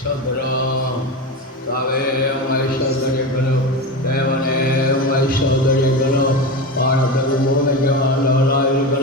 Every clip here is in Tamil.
சோதரம் தாவே உமை சோதரிகளும் தேவனே உமை சோதரிகளும் வானத்துக்கு பூமிக்கு ஆண்டவராயிருக்கிற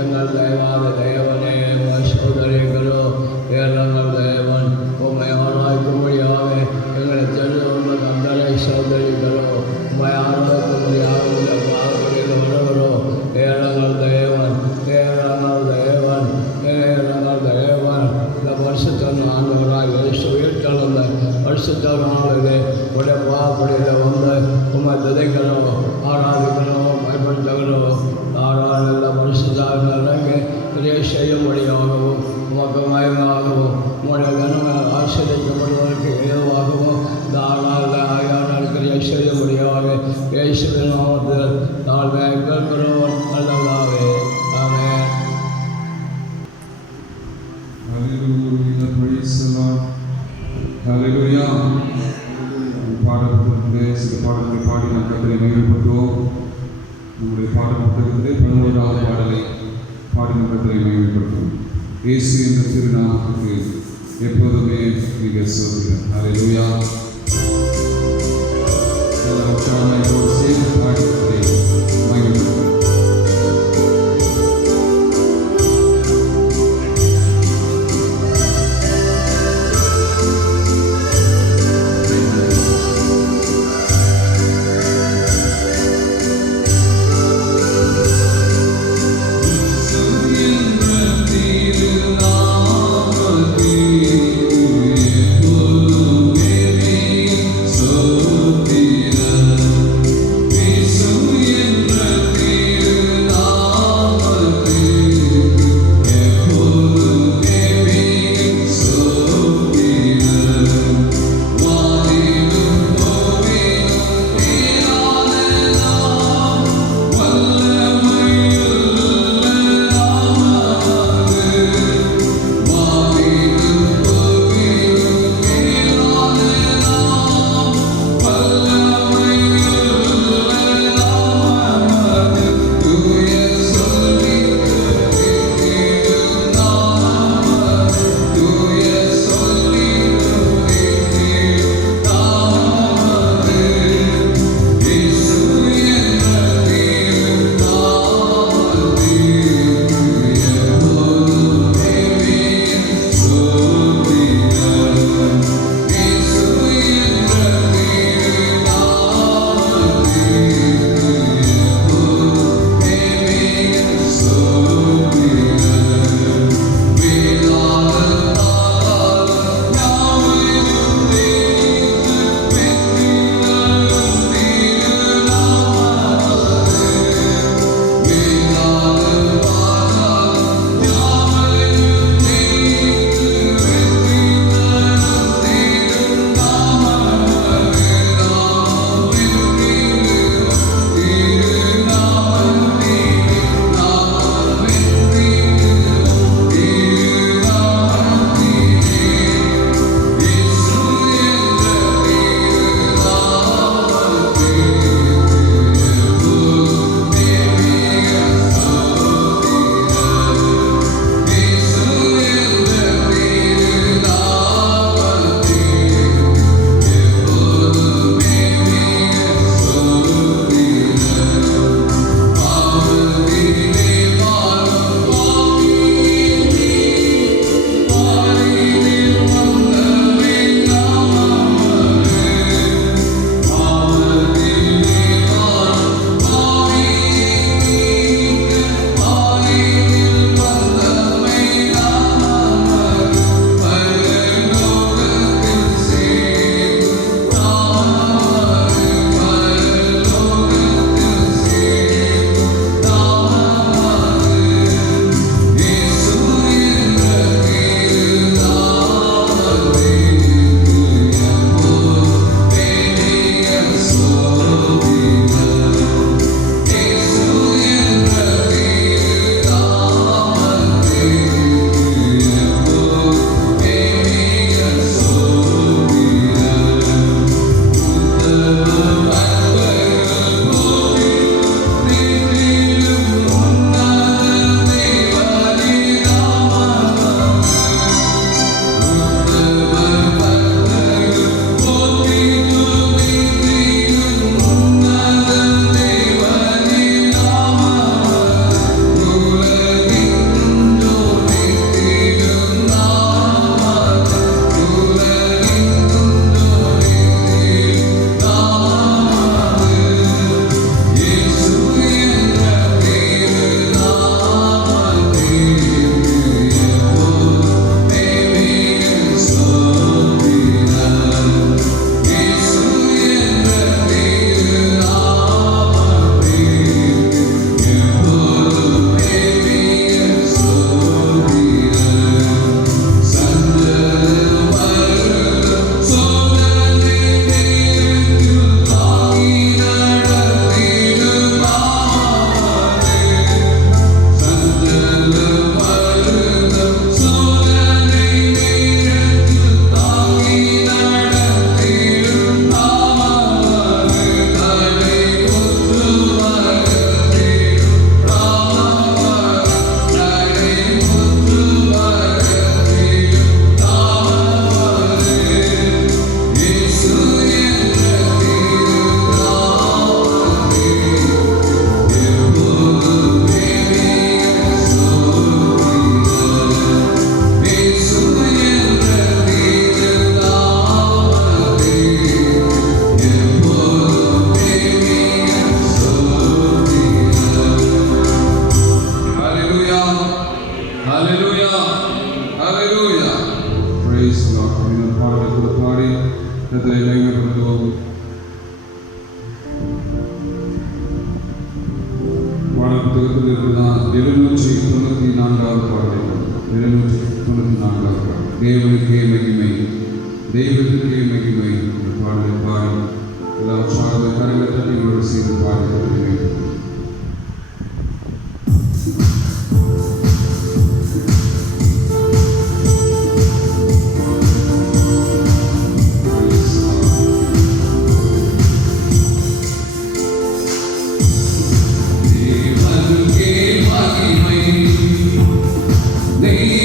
எங்கள் தேவாத தேவனே உமை சோதரிகளும் ஏறங்கள் தேவன் உண்மை ஆராய்க்கும்படியாக எங்களை தெரிந்து கொண்ட கந்தரை சோதரிகளும் உண்மை ஆராய்க்கும்படியாக உள்ள பாதப்படியில் வருகிறோம். ஏறங்கள் தேவன் ஏறங்கள் தேவன் ஏறங்கள் தேவன் இந்த வருஷத்தின் ஆண்டவராக இயேசு உயிர்த்தெழுந்த வருஷத்தினாலே உடைய பாதப்படியில் வந்து உண்மை துதைக்கிறோம், ஆராதிக்கிறோம், பயன்படுத்துகிறோம். ஆராதித்த வருஷத்தாக இறங்கி இதை செய்யும்படியாகவும் உமக்கு மயமாகவும் உங்களுடைய கனவை ஆசிரியப்படுவதற்கு ஏதுவாகவும் இந்த ஆராதனை கிரியை செய்யும்படியாக இயேசுவின் நாமத்தில் தாழ்மை கேட்கிறோம் நல்லதாவே. ஆமென். Hallelujah, praise the Lord. Hallelujah. பாடத்திலிருந்து சில பாடல்களை பாடி நாம் கர்த்தரை மகிமைப்படுத்துவோம். நம்முடைய பாடத்திலிருந்து 11வது பாடலை பாடி நாம் கர்த்தரை மகிமைப்படுத்துவோம். இயேசு என்ற திருநாமத்துக்கு எப்போதுமே மிக சோதரம். Hallelujah. எல்லா உற்சாகத்தோடு சேர்ந்து பாடி கர்த்தரை மகிமைப்படுத்துவோம். So Praise the Lord. நீங்கள் பாடலை கூட பாடி கர்த்தரை மகிமைப்படுத்துவோம். பாடல் புத்தகத்தில் இருக்குதான் 794வது பாடல். 794வது பாடல். தேவனுக்கே மகிமை, தெய்வத்துக்கே மகிமை என்ற பாடலை பாடி எல்லா உற்சாகத்தை கரங்களை தட்டி உங்களோடு சேர்ந்து பாடி கர்த்தரை They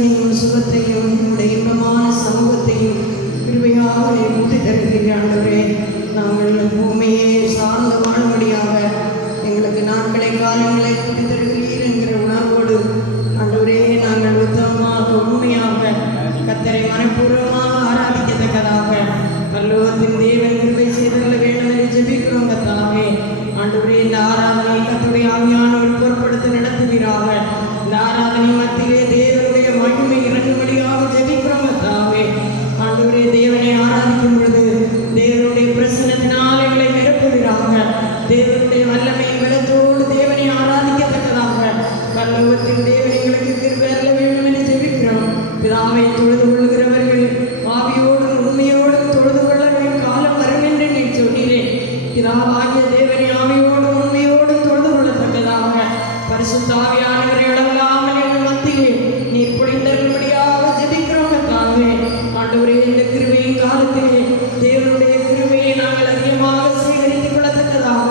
ஜீவனையும் சுகத்தையும் உங்களுடைய இன்பமான சமூகத்தையும் கிருபையாக கூட்டி தருகிறீர்கள் ஆண்டவரே. நாங்கள் பூமியை சார்ந்து வாழும்படியாக எங்களுக்கு நாட்களை காலங்களை கூட்டி தருகிறீர் என்கிற உணர்வோடு ஆண்டவரே நாங்கள் உத்தமமாக உண்மையாக கர்த்தரை மனப்பூர்வமாக ஆராதிக்கத்தக்கதாக பரலோகத்தின் தேவன் கிருபை செய்தருள வேண்டும் என்று ஜெபிக்கிறோம் கர்த்தாவே. ஆண்டவரே இந்த ஆராதனை கர்த்தருடைய ஆவியானவர் பொறுப்படுத்தி நடத்துவீராக. இந்த ஆராதனை மத்தியிலே தேவனுடைய மகிமை இறங்கும்படியாக ஜெபிக்கிறோம் கர்த்தாவே. ஆண்டவரே தேவனை ஆராதிக்கும் பொழுது தேவனுடைய பிரசன்னத்தினால் எங்களை நிரப்புவீராக. தேவனுடைய வல்லமை பலத்தோடு தேவனை ஆராதிக்கத்தக்கதாக பரலோகத்தின் தேவன் எங்களுக்கு கிருபை அருள வேண்டும் என்று ஜெபிக்கிறோம். பிதாவை தொழுது கொள்ளுகிறவர்கள் ஆவியோடும் உண்மையோடும் தொழுது கொள்ள காலம் வரும் என்று நீ சொன்னீரே. பிதாவாகிய தேவனை ஆவியோடும் உண்மையோடும் தொழுது கொள்ளத்தக்கதாக பரிசுத்த ஆவியானவரை அளவில்லாமல் எங்கள் மத்தியிலே நீர் பொழிந்தருளும்படியாக ஜெபிக்கிறோம் கர்த்தாவே. ஆண்டவரே இந்த கிருபையின் காலத்திலே தேவனுடைய கிருபையை நாங்கள் அதிகமாக சேகரித்துக் கொள்ளத்தக்கதாக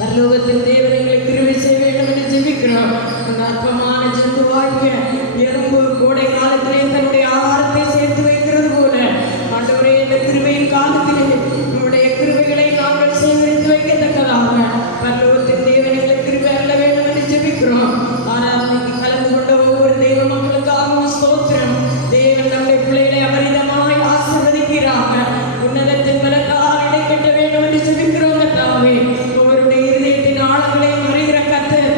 பரலோகத்தின் தேவன் எங்களை கிருபை செய்ய வேண்டும் என்று ஜெபிக்கிறோம். அந்த அற்பமான ஜந்துவாகிய எறும்பு கோடை காலத்திலே தன்னுடைய ஆகாரத்தை சேர்த்து வைக்கிறது போல ஆண்டவரே இந்த கிருபையின் காலத்திலே நம்முடைய கிருபைகளை நாங்கள் சேகரித்து வைக்கத்தக்கதாக பரலோகத்தின் தேவன் எங்களை கிருபை அருள வேண்டும் என்று ஜெபிக்கிறோம். ஆராதனைக்கு கலந்து கொண்ட ஒவ்வொரு தெய்வ மக்களுக்காகவும் ஸ்தோத்திரம். தேவன் நம்முடைய பிள்ளைகளை அபரிதமாய் ஆசீர்வதிக்கிறாங்க. உன்னதத்தின் பலத்தால் இடை கட்ட வேண்டும் என்று ஜெபிக்கிறோம் கர்த்தாவே. ஒவ்வொருடைய இருதயத்தின் ஆழங்களை மறைகிற கர்த்தர்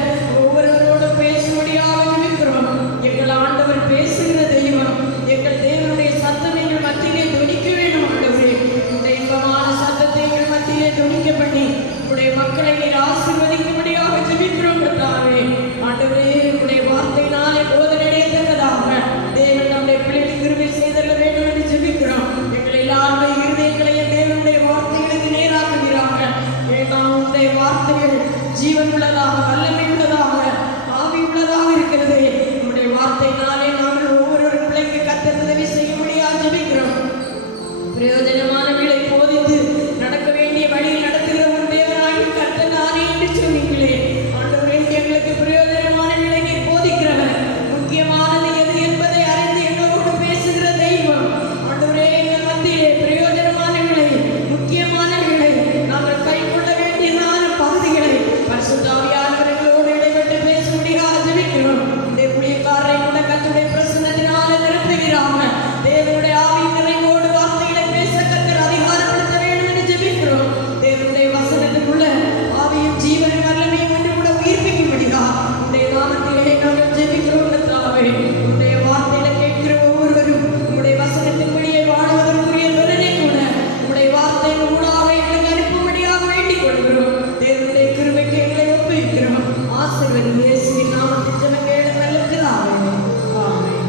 ஒவ்வொருவரோடும் பேசும்படியாக ஜெபிக்கிறோம். எங்கள் ஆண்டவர் பேசுகிற தெய்வம். எங்கள் தேவனுடைய சத்தம் எங்கள் மத்தியிலே துணிக்க வேண்டும் ஆண்டவரே. உடைய இன்பமான சத்தத்தை எங்கள் மத்தியிலே துணிக்க பண்ணி உடைய மக்களை நீர் ஆசீர்வதிக்கும்படியாக ஜெபிக்கிறோம் கர்த்தாவே. ஆண்டவரே உடைய வார்த்தையினாலே போதனை அடையத்தக்கதாக தேவன் நம்முடைய பிள்ளைகளுக்கு கிருபை செய்தருள வேண்டும் என்று ஜெபிக்கிறோம். எங்கள் எல்லாருடைய இருதயங்களையும் தேவனுடைய வார்த்தைகளுக்கு நேராக்குகிறாங்க. ஏனால் உடைய வார்த்தைகள் ஜீவன் உள்ளதாக வல்லமை உள்ளதாக ஆவி உள்ளதாக இருக்கிறது. உடைய வார்த்தையினாலே நாங்கள் ஒவ்வொரு பிள்ளைக்கு கர்த்தர் உதவி செய்யும்படியாக ஜெபிக்கிறோம். பிரயோஜனமானவர்களை போதித்து நடக்க வேண்டிய வழியில் நடத்துகிற ஒரு தேவனாகி கர்த்தர் நானே என்று சொன்னீங்களே. ஆண்டவரே எங்களுக்கு பிரயோஜனமானவர்களை நீர் போதிக்கிறவர். முக்கியமானது எது என்பதை அறிந்து எங்களோடு பேசுகிற தெய்வம். ஆண்டவரே எங்கள் மத்தியிலே பிரயோஜனமானவர்களை முக்கியமானவர்களை நாங்கள் கைக்கொள்ள வேண்டியதான பகுதிகளை பரிசுத்த ஆவியானவர் எங்களோடு இடைப்பட்டு பேசும்படியாக ஜெபிக்கிறோம். இந்த ஊழியக்காரரை கூட கர்த்தருடைய பிரசன்னத்தினாலே நிரப்புகிறாங்க. தேவனுடைய ஆவியின் நிறைவோடு வார்த்தைகளை பேச கர்த்தர் அதிகாரப்படுத்த வேண்டும் என்று ஜெபிக்கிறோம். தேவனுடைய வசனத்துக்குள்ள ஆவியும் ஜீவனும் வல்லமையும் என்று கூட உயிர்ப்பிக்கும்படியா உடைய நாமத்திலே நாங்கள் ஜெபிக்கிறோம் கர்த்தாவே. உடைய வார்த்தைகளை கேட்கிற ஒவ்வொருவரும் உடைய வசனத்தின்படியே வாழுவதற்குரிய பலனை கூட உடைய வார்த்தையின் ஊடாக எங்களுக்கு அனுப்பும்படியாக வேண்டிக் கொள்கிறோம். தேவனுடைய கிருபைக்கு எங்களை ஒப்புவிக்கிறோம். ஆசீர்வதி இயேசுவின் நாமத்தில் ஜெபம் கேளும் நல்ல பிதாவே. ஆமென்.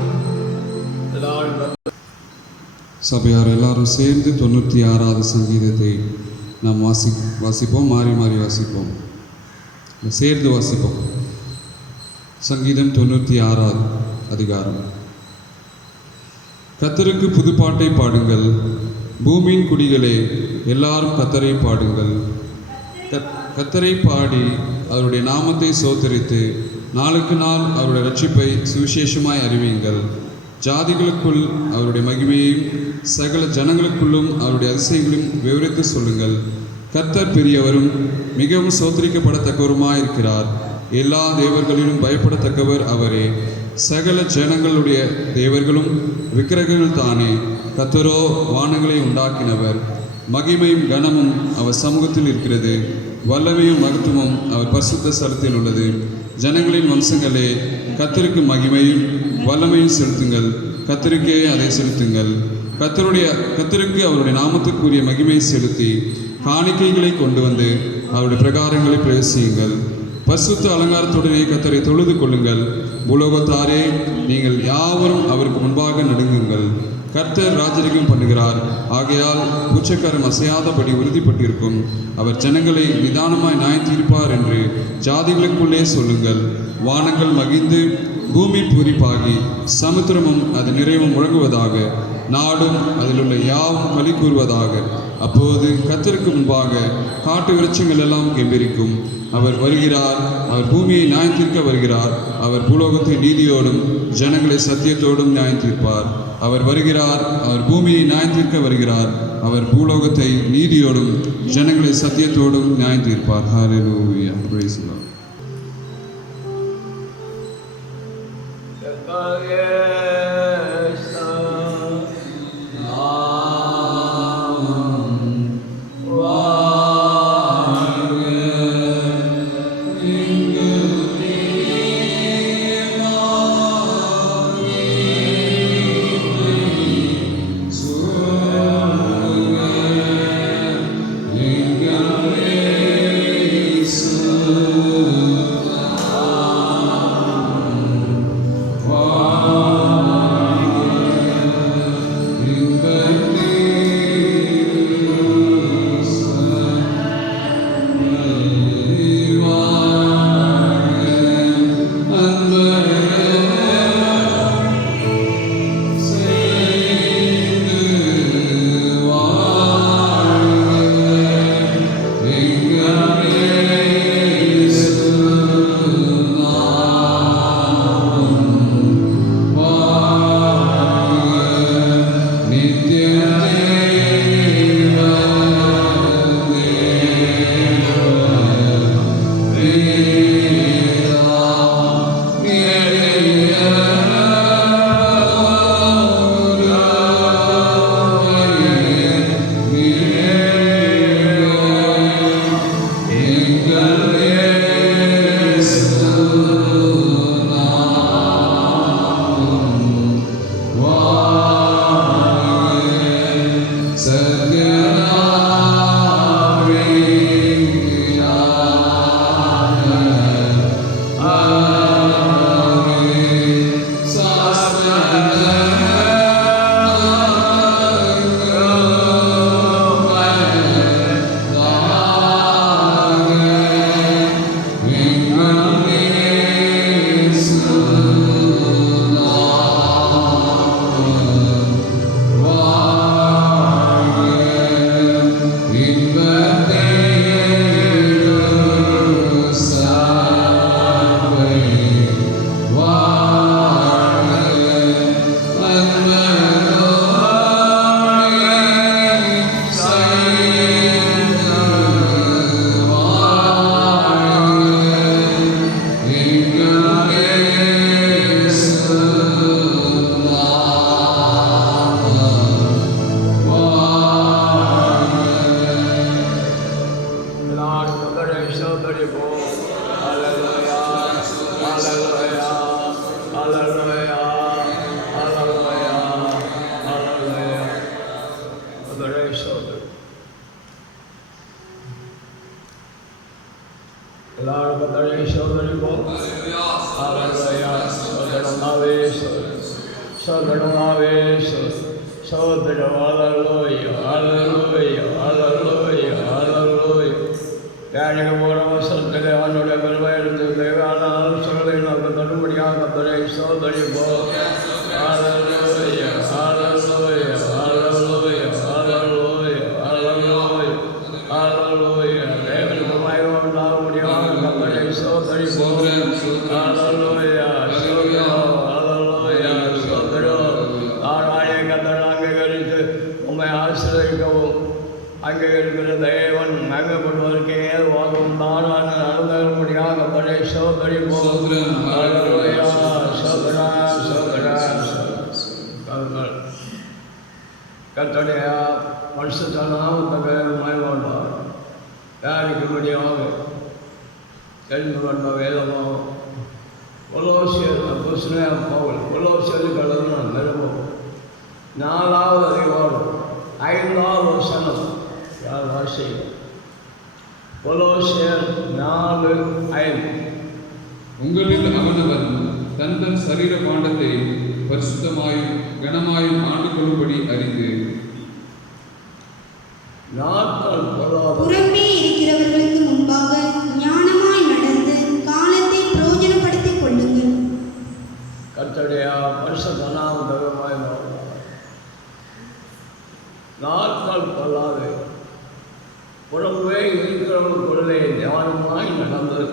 சபையார் எல்லாரும் சேர்ந்து 96வது சங்கீதத்தை நாம் வாசிப்போம். மாறி மாறி வாசிப்போம். சேர்ந்து வாசிப்போம். சங்கீதம் 96வது அதிகாரம். கர்த்தருக்கு புதுப்பாட்டை பாடுங்கள், பூமியின் குடிகளே எல்லாரும் கர்த்தரை பாடுங்கள். கர்த்தரை பாடி அவருடைய நாமத்தை சோத்தரித்து நாளுக்கு நாள் அவருடைய ரட்சிப்பை சுவிசேஷமாய் அறிவியுங்கள். ஜாதிகளுக்குள் அவருடைய மகிமையையும் சகல ஜனங்களுக்குள்ளும் அவருடைய அதிசயங்களையும் விவரித்து சொல்லுங்கள். கர்த்தர் பெரியவரும் மிகவும் சோத்தரிக்கப்படத்தக்கவருமாயிருக்கிறார். எல்லா தேவர்களிலும் பயப்படத்தக்கவர் அவரே. சகல ஜனங்களுடைய தேவர்களும் விக்கிரகங்கள் தானே. கர்த்தரோ வானங்களை உண்டாக்கினவர். மகிமையும் கனமும் அவர் சமூகத்தில் இருக்கிறது. வல்லமையும் மகத்துவமும் அவர் பரிசுத்த ஸ்தலத்தில் உள்ளது. ஜனங்களின் வம்சங்களே, கர்த்தருக்கு மகிமையும் வல்லமையும் செலுத்துங்கள். கர்த்தருக்கே அதை செலுத்துங்கள். கர்த்தருக்கு அவருடைய நாமத்துக்குரிய மகிமையை செலுத்தி காணிக்கைகளை கொண்டு வந்து அவருடைய பிரகாரங்களை பிரவேசியுங்கள். பரிசுத்த அலங்காரத்துடனே கர்த்தரை தொழுது கொள்ளுங்கள். பூலோகத்தாரே, நீங்கள் யாவரும் அவருக்கு முன்பாக நடுங்குங்கள். கர்த்தர் ராஜரிகம் பண்ணுகிறார். ஆகையால் பூச்சக்காரன் அசையாதபடி உறுதிப்பட்டிருக்கும். அவர் ஜனங்களை நிதானமாய் நியாயம் தீர்ப்பார் என்று ஜாதிகளுக்குள்ளே சொல்லுங்கள். வானங்கள் மகிழ்ந்து பூமி பூரிப்பாகி சமுத்திரமும் அது நிறைவும் முழங்குவதாக, நாடும் அதிலுள்ள யாவும் களி கூறுவதாக. அப்போது கர்த்தருக்கு முன்பாக காட்டு விருட்சங்கள் எல்லாம் கெம்பீரிக்கும். அவர் வருகிறார், அவர் பூமியை நியாயம் தீர்க்க வருகிறார். அவர் பூலோகத்தை நீதியோடும் ஜனங்களை சத்தியத்தோடும் நியாயம் தீர்ப்பார். அவர் வருகிறார், அவர் பூமியை நியாயம் தீர்க்க வருகிறார். அவர் பூலோகத்தை நீதியோடும் ஜனங்களை சத்தியத்தோடும் நியாயம் தீர்ப்பார். ஹல்லேலூயா. Praise the lord. கர்த்தருடைய பரிசுத்த நாமத்துக்கு மகிமை உண்டாகும். தியானிக்கும்படியாக தெரிந்து கொண்ட வேதமோ கொலோசியர் புஸ்தகம் பவுல் கொலோசியருக்கு எழுதின நிருபம் 4வது அதிகாரம் 5வது வசனம். யார் வாசிக்கிறோம்? கொலோசியர் 4:5. உங்களில் அவனவன் தன் சரீர பாண்டத்தை பரிசுத்தமாயும் கனமாயும் ஆண்டு கொள்ளும்படி அறிந்து நாட்கள் புறம்பே இருக்கிறவர்களுக்கு முன்பாக ஞானமாய் நடந்து காலத்தை பிரயோஜனப்படுத்திக் கொள்ளுங்கள். வருஷத்தனாமதகமாய் வாழ்ந்தார். நாட்கள் கொள்ளாது உடம்பே இருக்கிறவர்களுக்குள்ளே ஞானமாய் நடந்தது.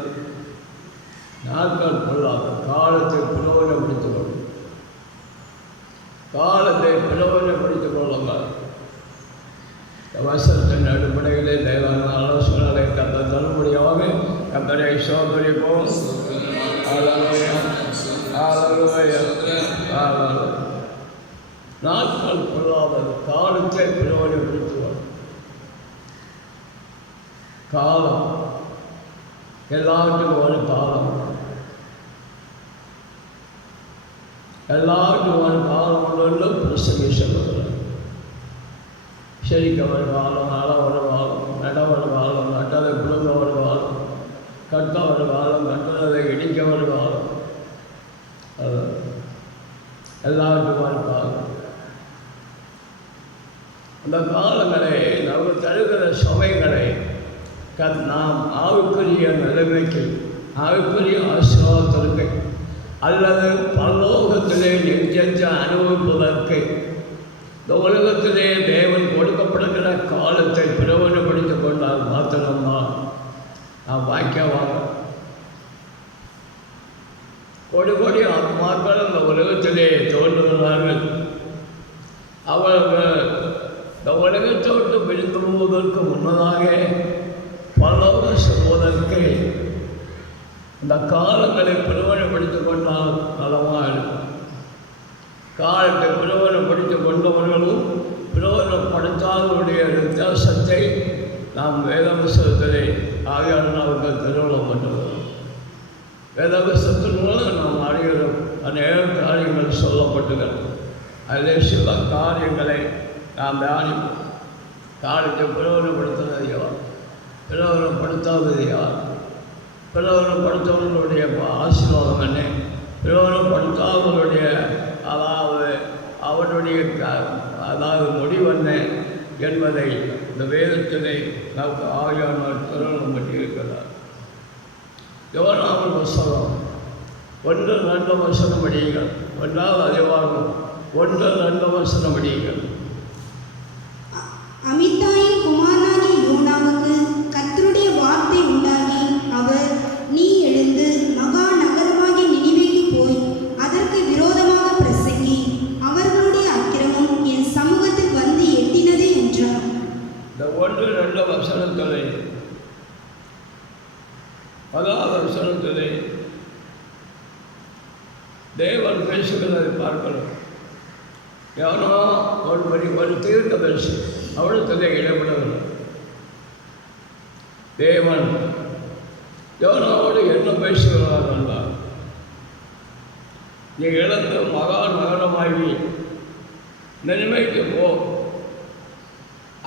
நாட்கள் கொள்ளாது காலத்தை பிரயோஜனப்படுத்திக் கொள்ளும். காலத்தை பிரயோஜனப்படுத்திக் கொள்ளுங்கள். வசனத்தின் அடிப்படையிலே தேவான ஆலோசனை கத்த தள்ளுபடியாக கத்தரை சோதரிப்போம். நாட்கள் கொள்ளாதது காலத்தை பிரயோஜனப்படுத்துவார். காலம் எல்லாத்துக்கும் ஒரு காலம், எல்லாத்துக்கும் ஒரு காலம் ஒன்று பிரசங்கி சொல்லுகிறார். செரிக்க ஒரு காலம், அற ஒரு காலம், நட ஒரு காலம், நட்டதை பிடுங்க ஒரு காலம், கட்ட ஒரு காலம், கட்டுறதை இடிக்க ஒரு காலம், அது எல்லாத்துக்கும் ஒரு காலம். அந்த காலங்களை நமக்கு தருகிற சமயங்களை நாம் ஆவிக்குரிய நிலைமைக்கு, ஆவிக்குரிய ஆசீர்வாதத்திற்கு அல்லது பரலோகத்திலே நிச்சய அனுபவிப்பதற்கு இந்த உலகத்திலே தேவன் கொடுக்கப்படுகிற காலத்தை பிரயோஜனப்படுத்திக் கொண்டால் மாத்திரம்தான் நாம் வாக்கியவாங்க. கொடி கொடி ஆத்மாக்கள் இந்த உலகத்திலே தோன்றுகிறார்கள். அவர்கள் இந்த உலகத்தை விட்டு பிரிந்து போவதற்கு முன்னதாக பரலோக செல்வதற்கு இந்த காலங்களை பிரயோஜனப்படுத்திக் கொண்டால் நலமாக இருக்கும். காலத்தை பிரயோஜனப்படுத்திக் கொண்டவர்களும் பிரயோஜனப்படுத்தாதவருடைய வித்தியாசத்தை நாம் வேதவசத்திலே ஆகியாளர்கள் திருவிழப்பட்டுள்ளோம். வேதவசத்தின் மூலம் நாம் அறிகிறோம். அநேக காரியங்கள் சொல்லப்பட்டுகிறது. அதில் சில காரியங்களை நாம் தியானிப்போம். காலத்தை பிரயோஜனப்படுத்துவது யார், பிரயோஜனப்படுத்தாதது யார், பிரயோஜனப்படுத்தவர்களுடைய ஆசீர்வாதம் என்ன, பிரயோஜனப்படுத்தாதவர்களுடைய அவருடைய முடிவென்ன என்பதை இந்த வேதத்திலே நமக்கு ஆவியானவர் திருமணம் பண்ணியிருக்கிறார். யோனாவின் வசனம் 1-2 வசனம் படியுங்கள். 1வது அதிகாரம் 1-2 வசனம் படியுங்கள். அமித்தாயின் குமாரனாகிய யோனாவுக்கு கர்த்தருடைய வார்த்தை உண்டாகி, அவர், நீ எழுந்து மகா நகரமாகிய நினிவேக்கு போய் அதற்கு விரோதமாக பிரசங்கி, அவர்களுடைய அக்கிரமம் என் சமூகத்தில் வந்து எட்டினதே என்றார். இந்த 1-2 வசனத்திலே, அதாவது வசனத்திலே தேவன் பேசுகிறதை பார்க்கிறோம். எவனோ ஒரு தீர்க்கதரிசி அவளத்திலே இடப்படவில்லை. தேவன் எவனோடு என்ன பேசுகிறார் என்றார், நீ இழந்து மகா நகரமாகி நிலைமைக்கு போ,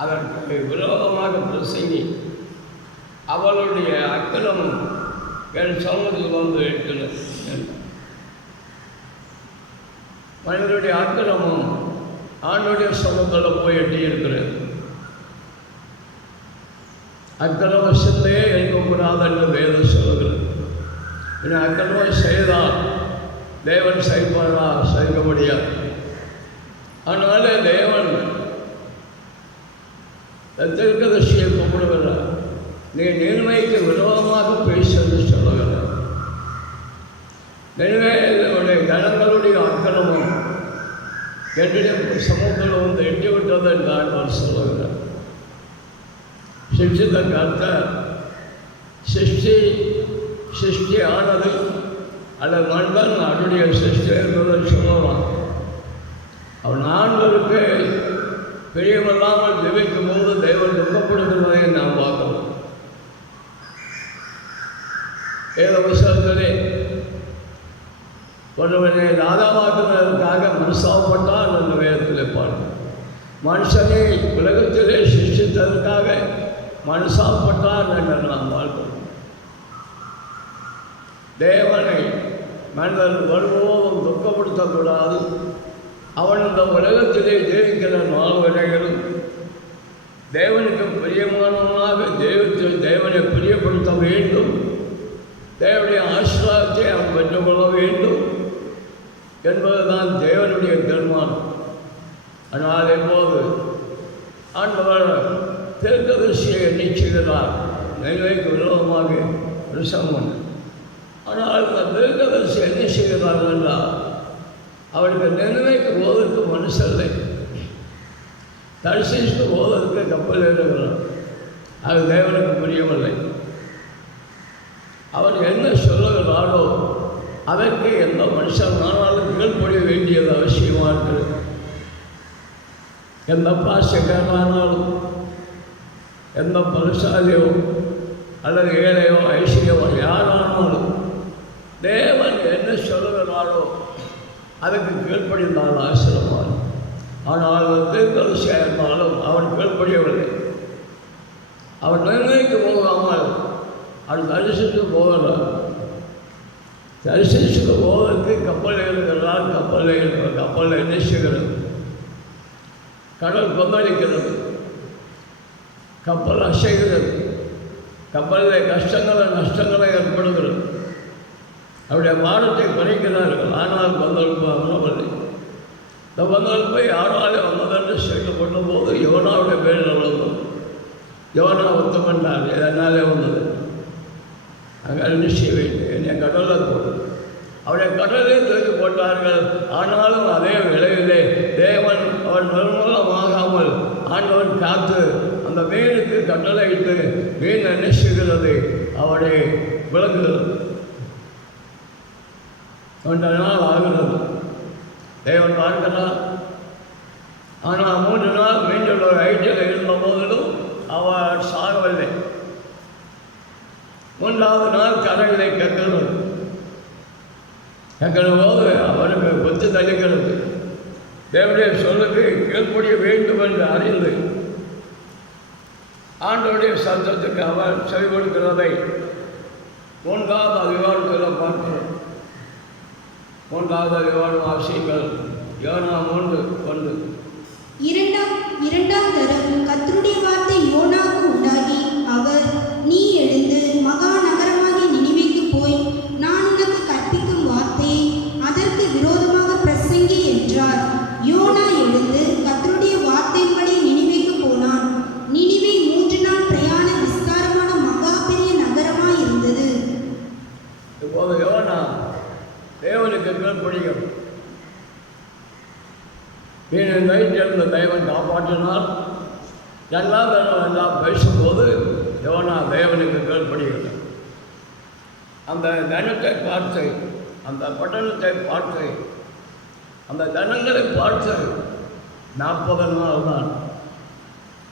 அதற்கு விரோதமாக பிரசங்கி, அவளுடைய அக்கிரமம் என் சமூகத்தில் வந்து இருக்கிறது. மனிதனுடைய அக்கிரமம் ஆண்டுடைய சமூகத்தில் போய் எட்டி இருக்கிறது. அக்கிரமத்திலே இருக்கக்கூடாது என்று வேதம் சொல்லுகிறது. இன்னும் அக்கிரமம் செய்தால் தேவன் செய்வாரா? செய்ய முடியாது. அதனால தேவன் தீர்க்கதரிசியை கூப்பிடுகிறார். நீ நிலைமைக்கு விரோதமாக பேசுவது சொல்லுகிறார். நிலைமையுடைய ஜனங்களுடைய அக்கிரமம் என்னிடம் சமூகத்தில் வந்து எட்டிவிட்டது என்றால் அவர் சொல்லுகிறார். சிருஷ்டித்த கர்த்தர் சிருஷ்டி ஆனது அல்லது மனிதன் அவருடைய சிருஷ்டி என்பதை சொல்லலாம். அவன் ஆண்களுக்கு பிரியமில்லாமல் ஜெபிக்கும் போது தேவன் துக்கப்படுகிறதை நாம் பார்க்கலாம். ஏதோ விசாரத்திலே ஒருவனை ராஜாவாக்குவதற்காக மனுஷாவப்பட்டால் அந்த வேதத்தில் பார்க்கும். மனுஷனை உலகத்திலே சிருஷ்டித்ததற்காக மனுஷாவப்பட்டார் என்று நாம் பார்க்கிறோம். தேவனை மனிதன் ஒருபோதும் துக்கப்படுத்தக்கூடாது. அவன் இந்த உலகத்திலே ஜீவிக்கிற நாள் வரைகளும் தேவனுக்கு பிரியமானவனாக தேவனை பிரியப்படுத்த வேண்டும். தேவனுடைய ஆசீர்வாதத்தை அவன் பெற்றுக்கொள்ள வேண்டும். என்பதுதான் தேவனுடைய தீர்மானம். ஆனால் எப்போது ஆண்டவர் தீர்க்கதரிசியை எண்ணிச்சுகிறார், நிலைக்கு விரோதமாக பிரசங்கம். ஆனால் அந்த தீர்க்கதரிசி என்ன செய்கிறார் என்றால், அவருக்கு நினைவைக்கு போவதற்கு மனுஷல்லை, தரிசிக்கு போவதற்கு கப்பல் ஏறுகிறார். அது தேவனுக்கு புரியவில்லை. அவர் என்ன சொல்லுகிறாரோ அதற்கு எந்த மனுஷனாலும் கீழ்ப்படிய வேண்டியது அவசியமாக இருக்கிறது. எந்த பாசக்காரனாலும், எந்த பலசாலியோ அல்லது ஏழையோ ஐஸ்வர்யமோ யாரானாலும் தேவன் என்ன சொல்லுகிறாரோ அதுக்கு கீழ்ப்படிந்தால் ஆசிரமார். ஆனால் தீர்க்கதரிசியாக இருந்தாலும் அவன் கீழ்ப்படியவில்லை. அவன் நிர்ணயிக்கு போகாமல் அவன் தரிசித்து போகிறார். தரிசித்து போவதற்கு கப்பல் ஏறுகிறார். கப்பல் என்ன செய்கிறது? கடல் கொந்தளிக்கிறது, கப்பல் அசைகிறது, கப்பலில் நஷ்டங்களை ஏற்படுகிறது. அவருடைய பாரத்தை குறைக்கிறார்கள். ஆனால் கொந்தளிப்பு அமரவில்லை. இந்த கொந்தளிப்பை யாராலே வந்ததென்று சொல்லப்பட்ட போது யோனாவுடைய பேரில் வந்தது. யோனா ஒத்துக்கொண்டார், எதனாலே வந்தது? அங்கே நிச்சயம் வைத்து என்னை கடலில் போடு. அவருடைய கடலே தூக்கி போட்டார்கள். ஆனாலும் அதே விளைவிலே தேவன் அவர் நிர்மூலமாகாமல் ஆண்டவன் காத்து அந்த மீனுக்கு கடலை இட்டு மீன் என்ன செய்கிறது? அவரை விளக்குகிறது. 2 நாள் ஆகிறது. தேவன் பார்க்கிறார். ஆனால் 3 நாள் மீண்டும் ஒரு வயிற்றில் இருந்த போதிலும் அவர் சாகவில்லை. 3வது நாள் கரைகளை கேட்கிற போது அவருக்கு கொத்து தளிக்கிறது. தேவனுடைய சொல்லுக்கு கீழ்ப்படிய வேண்டும் என்று அறிந்து ஆண்டவருடைய சத்தத்துக்கு அவர் செவி கொடுக்கிறதை 3வது அதிகாரத்தில் பார்க்கிறோம். 3வது அதிகாரம் வாசிங்கள். யோனா 3:1. இரண்டாம் தரம் கர்த்தருடைய வார்த்தை யோனாவுக்கு உண்டாகி, அவர், நீ எழுந்து மகா நகரமாகிய நினிவேக்கு போய் நான் உனக்கு கற்பிக்கும் வார்த்தையை அதற்கு விரோதமாக பிரசங்கி என்றார். யோனா எழுந்து கர்த்தருடைய வார்த்தையின்படி நினிவேக்கு போனான். நினிவே 3 நாள் பிரயாண விஸ்தாரமான மகா பெரிய நகரமாய் இருந்தது. இப்போது யோனா தேவனுக்கு கீழ்ப்படியும். மீன் வயிற்றிருந்த தேவன் காப்பாற்றினார். 2வது எல்லாம் பேசும்போது யோனா தேவனுக்கு கீழ்ப்படுகிறது. அந்த ஜனத்தை பார்த்து, அந்த பட்டணத்தை பார்த்து, அந்த ஜனங்களை பார்த்து 40 நாள் தான்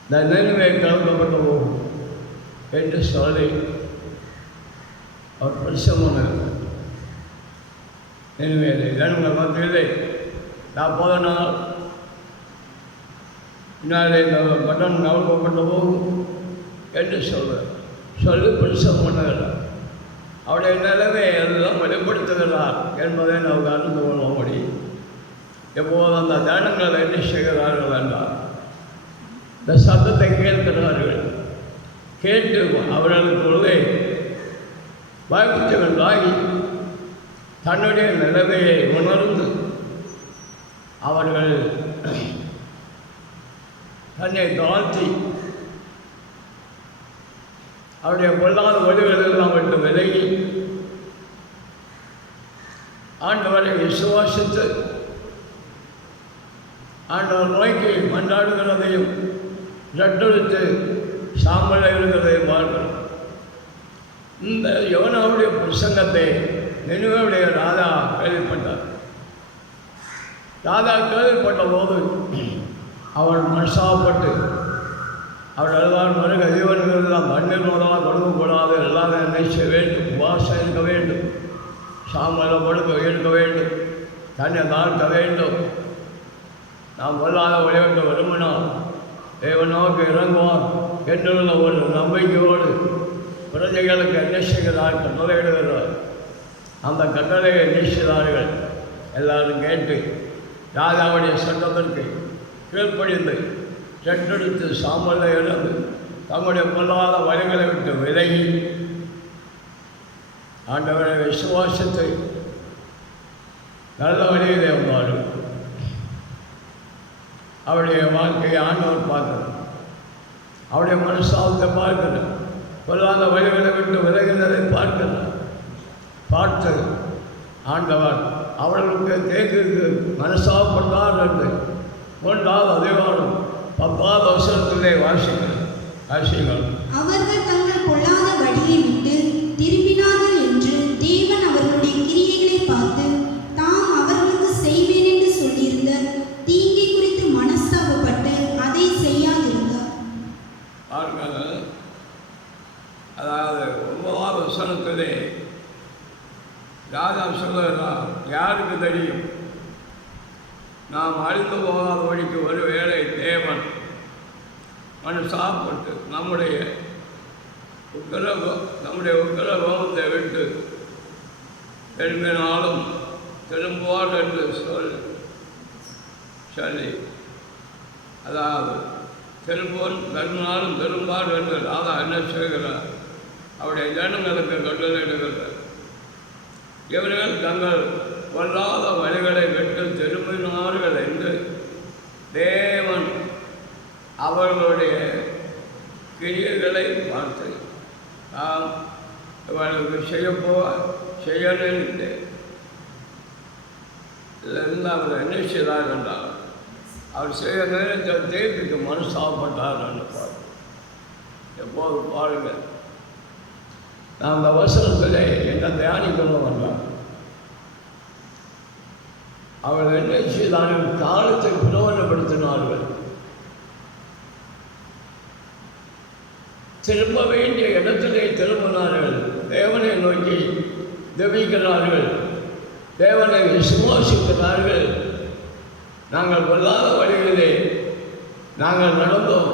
இந்த நினைவை கலக்கப்பட்டு போகும் என்று சொல்லி அவர் பிரசவம் நினைவே ஜனங்கள் மத்தியிலே 40 நாள் பின்னாலே இந்த பட்டன் கவனிக்கப்பட்டு போகும் என்று சொல்லி பிரசவம் பண்ணுகிறார். அவருடைய நிலைமை எல்லாம் வெளிப்படுத்துகிறார் என்பதை நாம் அறிந்து கொள்ள முடியும். எப்போது அந்த ஜனங்கள் என்ன செய்கிறார்கள் என்றால், இந்த சத்தத்தை கேட்கிறார்கள். கேட்டு அவர்களுக்குள்ளே பயப்பட்டவர்களாகி தன்னுடைய நிலைமையை உணர்ந்து அவர்கள் தன்னை தாழ்த்தி அவருடைய பொல்லாத வழிகளெல்லாம் விட்டு விலகி ஆண்டவரை விசுவாசித்து ஆண்டவர் நோக்கி மன்றாடுகிறதையும் ரட்டொழித்து சாம்பல் இருக்கிறதையும் பார்க்கிறோம். இந்த யோனாவுடைய பிரசங்கத்தை நினிவேவுடைய ராஜா கேள்விப்பட்டார். ராஜா கேள்விப்பட்ட போது அவர் மனசாப்பட்டு அவர் எல்லாரும் வருக ஜீவன்களெல்லாம் மண்ணில் முதலாம் கொடுக்கக்கூடாது, எல்லாரும் என்ன செய்ய வேண்டும்? உபாசம் இருக்க வேண்டும், சாம்பலில் இருக்க வேண்டும், தன்னை தாழ்த்த வேண்டும். நாம் கொள்ளாத விளையாட்டு விரும்பினால் தேவன் நோக்கி இறங்குவார் என்றுள்ள ஒரு நம்பிக்கையோடு பிரஜைகளுக்கு என்ன செய்கிறார்? கட்டளையிடுகிறார். அந்த கட்டளையை நீக்கிறார்கள். எல்லாரும் கேட்டு ராஜாவுடைய சட்டத்திற்கு கீழ்ப்படிந்து சென்றெடுத்து சாம்பலை இழந்து தங்களுடைய பொல்லாத வழிகளை விட்டு விலகி ஆண்டவரை விசுவாசத்தை நல்ல வழியிலே வாழும். அவருடைய வாழ்க்கையை ஆண்டவர் பார்க்கணும். அவருடைய மனசாலத்தை பார்க்கணும். பொல்லாத வழிகளை விட்டு விலகினதை பார்க்கணும். பார்த்து ஆண்டவர் அவர்களுக்கு தேர்க்கு மனசாப்பட்டார் என்று 1ஆவது அதிகாரம் 10வது வசனத்திலே வாசிகள். அவர்கள் தங்கள் பொல்லாத வழியை விட்டு திரும்பினார்கள் என்று தேவன் அவர்களுடைய கிரியைகளை பார்த்து தாம் அவர்களுக்கு செய்வேன் என்று சொல்லியிருந்த தீங்கை குறித்து மனஸ்தாபப்பட்டு அதை செய்யாதிருந்தார். அதாவது 9வது வசனத்திலே ராஜா சொல்லுகிறார், யாருக்கு தெரியும், நாம் அழிந்து போகாதபடிக்கு ஒரு வேளை தேவன் மனசாப்பட்டு நம்முடைய உக்கிரகோபத்தை விட்டு திரும்பினாலும் திரும்புவார் என்று சொல்லி, அதாவது திரும்பினாலும் திரும்பார் என்று ராதா என்ன செய்கிறார், அவருடைய ஜனங்களுக்கு கட்டளையிடுகிறார். இவர்கள் தங்கள் பொல்லாத வழிகளை விட்டு திரும்பினார்கள் என்று தேவன் அவர்களுடைய கிரியைகளை பார்த்து நாம் இவர்களுக்கு செய்யணும் இதிலிருந்து அவர் என்ன செய்தார் என்றால், அவர் செய்ய நேரத்தை தேர்வுக்கு மனசாப்பட்டார் என்று பாருங்கள். எப்போது பாருங்கள், நான் அந்த அவசரத்திலே என்ன தியானிக்கணும் என்றால், அவர்கள் என்ன செய்தார்கள், காலத்தை பிரயோஜனப்படுத்தினார்கள். திரும்ப வேண்டிய இடத்திலே திரும்பினார்கள். தேவனை நோக்கி ஜெபிக்கிறார்கள், தேவனை விசுவாசிக்கிறார்கள். நாங்கள் பொல்லாத வழிகளிலே நாங்கள் நடந்தோம்,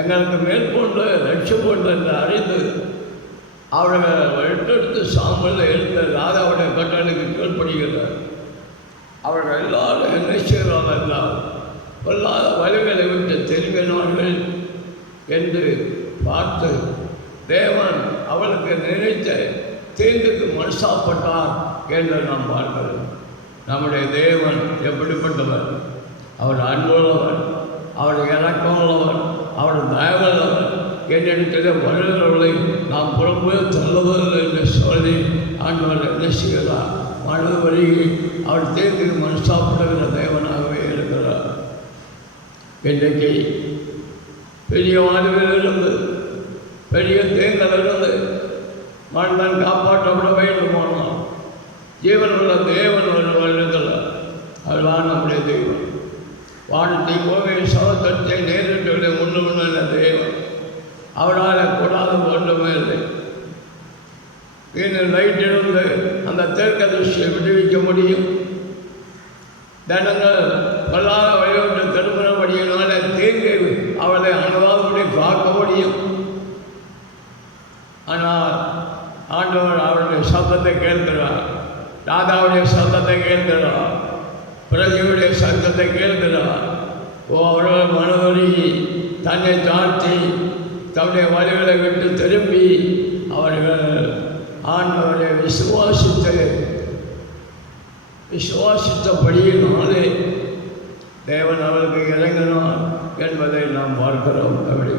எங்களுக்கு மேற்கொண்டு லட்சியப்பொண்டு என்று அறிந்து அவர்கள் எட்டெடுத்து சாம்பல் எழுந்த ராதாவுடைய கட்டளைக்கு கீழ்ப்படுகிறார். அவர்கள் எல்லாரும் என்ன செய்கிறார்கள் என்றால், பொல்லாத வழிகளை விட்டு திரும்பினார்கள் என்று பார்த்து தேவன் அவளுக்கு நினைத்த தீங்குக்கு மனசாப்பட்டார் என்று நாம் பார்க்கிறோம். நம்முடைய தேவன் எப்படிப்பட்டவர், அவர் அன்புள்ளவர், அவர் இறக்கமுள்ளவர், அவர் தயவுள்ளவர். என்னிடத்திலே வருகிறவர்களை நாம் புறம்பே தள்ளுவதில்லை என்று சொல்லி ஆண்டவர் என்ன செய்கிறார், மனது வருகை அவர் தேர்வுக்கு மனசாப்படுகிற தேவனாகவே இருக்கிறார். இன்றைக்கு பெரிய வாழ்விலிருந்து பெரிய தேர்தலிருந்து மனிதன் காப்பாற்றப்பட வேண்டுமானால் ஜீவனுள்ள தேவன் ஒருவர் இருக்கிறார். அதுதான் நம்முடைய தெய்வம். வானத்தை கோவை சவத்தத்தை நேரிட்டு முன்னுள்ள தேவன். அவரால் கூடாத ஒன்றுமே இல்லை. வீணில் லைட்டிலிருந்து அந்த தெற்கு திருஷ்டியை விடுவிக்க முடியும். தினங்கள் பொல்லாத வழியோட்டு திரும்பினபடியினால தீங்கை அவளை அணுகாதபடி பார்க்க முடியும். ஆனால் ஆண்டவர் அவருடைய சத்தத்தை கேட்கிறார், ராதாவுடைய சத்தத்தை கேட்கிறார், பிரஜையுடைய சத்தத்தை கேட்கிறார். அவர்கள் மனதுருகி தன்னை தாழ்த்தி தன்னுடைய வழிகளை விட்டு திரும்பி அவர்கள் ஆண்டவரை விசுவாசித்தபடியினாலே தேவன் அவருக்கு இறங்கினார் என்பதை நாம் பார்க்கிறோம். அப்படி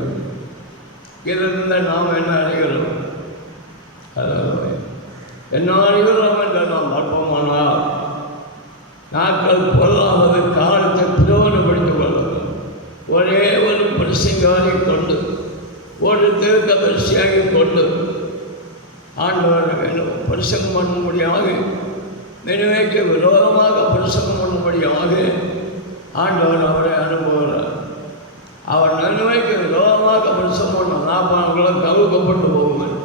இதிலிருந்து நாம் என்ன அறிகிறோம், என்ன அறிகிறோம் என்று நாம் பார்ப்போமானால், நாட்கள் பொல்லாதது காலத்தை பிரயோஜனப்படுத்திக் கொள்ளும். ஒரே ஒரு பிரசங்காரை கொண்டு ஒரு தீர்க்கதரிசியாகி கொண்டு ஆண்டவர் பிரசங்கம் பண்ணும்படியாக, நினைவுக்கு விரோதமாக பிரசங்கம் பண்ணும்படியாக ஆண்டவர் அவரை அனுப்புகிறார். அவர் நினைவுக்கு விரோதமாக பிரசங்கம் பண்ண 40 நாட்களும் கவுக்கப்பட்டு போகுங்கள்.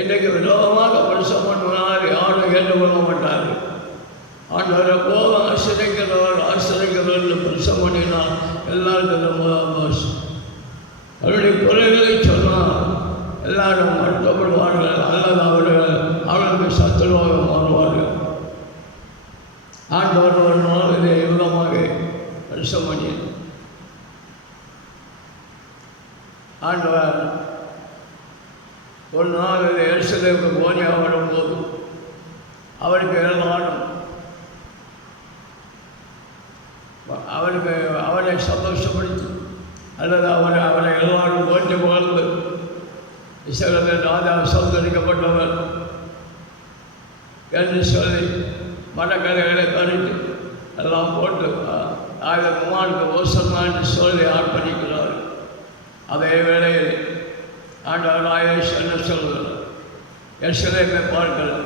இன்றைக்கு விரோதமாக பிரசங்கம் பண்ணினால் யாரும் ஏற்றுக்கொள்ள மாட்டார்கள். ஆண்டவரை போதும் ஆசிரியக்கிறவர் பிரசங்கம் பண்ணினால் எல்லாருக்கும் முதல் அவருடைய குறைகளை சொன்னால் எல்லாரும் மறுக்கப்படுவார்கள் அல்லது அவர்களுக்கு சத்துருவாக மாறுவார்கள். ஆண்டவர் ஒரு நாள் இதை விதமாக பிரசங்கம் பண்ணி ஆண்டவர் ஒரு நாள் எருசலேமுக்கு போனியாக வரும்போது அவருக்கு ஏராளம் அவனுக்கு அவனை சந்தோஷப்படுத்தி அல்லது அவரை எல்லாரும் போற்றி புகழ்ந்து இஸ்ரவேலின் ராஜா சந்தரிக்கப்பட்டவர் என்று சொல்லி மரக்கதைகளை கருத்து எல்லாம் போட்டு குமாருக்கு ஓசன்னா என்று சொல்லி ஆர்ப்பணிக்கிறார். அதே வேளையில் ஆண்டவராக என்ன சொல்கிறார்? எருசலேமை பார்க்கிறார்.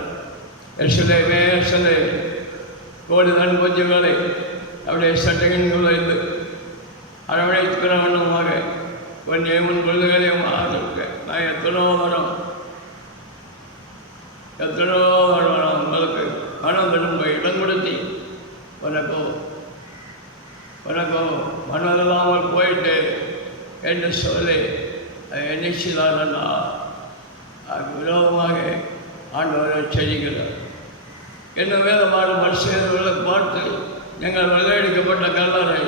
எருசலேமே கோடி நண்பஞ்சுகளை அவருடைய சட்டையின் நுழைந்து அரவணைத்துக்கிற வண்ணமாக கொஞ்சம் முன் கொள்ளுகளையும் நான் எத்தனோ வரம் உங்களுக்கு மனம் திரும்ப இடம் கொடுத்தி உனக்கோ மனமில்லாமல் போயிட்டு என்று சொல்லி அதை எண்ணிச்சுதானா அதுக்கு விரோதமாக ஆண்டவரை செய்கிறார். என்ன வேதமான மனுஷர்களை பார்த்து எங்கள் வெள்ளையடிக்கப்பட்ட கல்லறை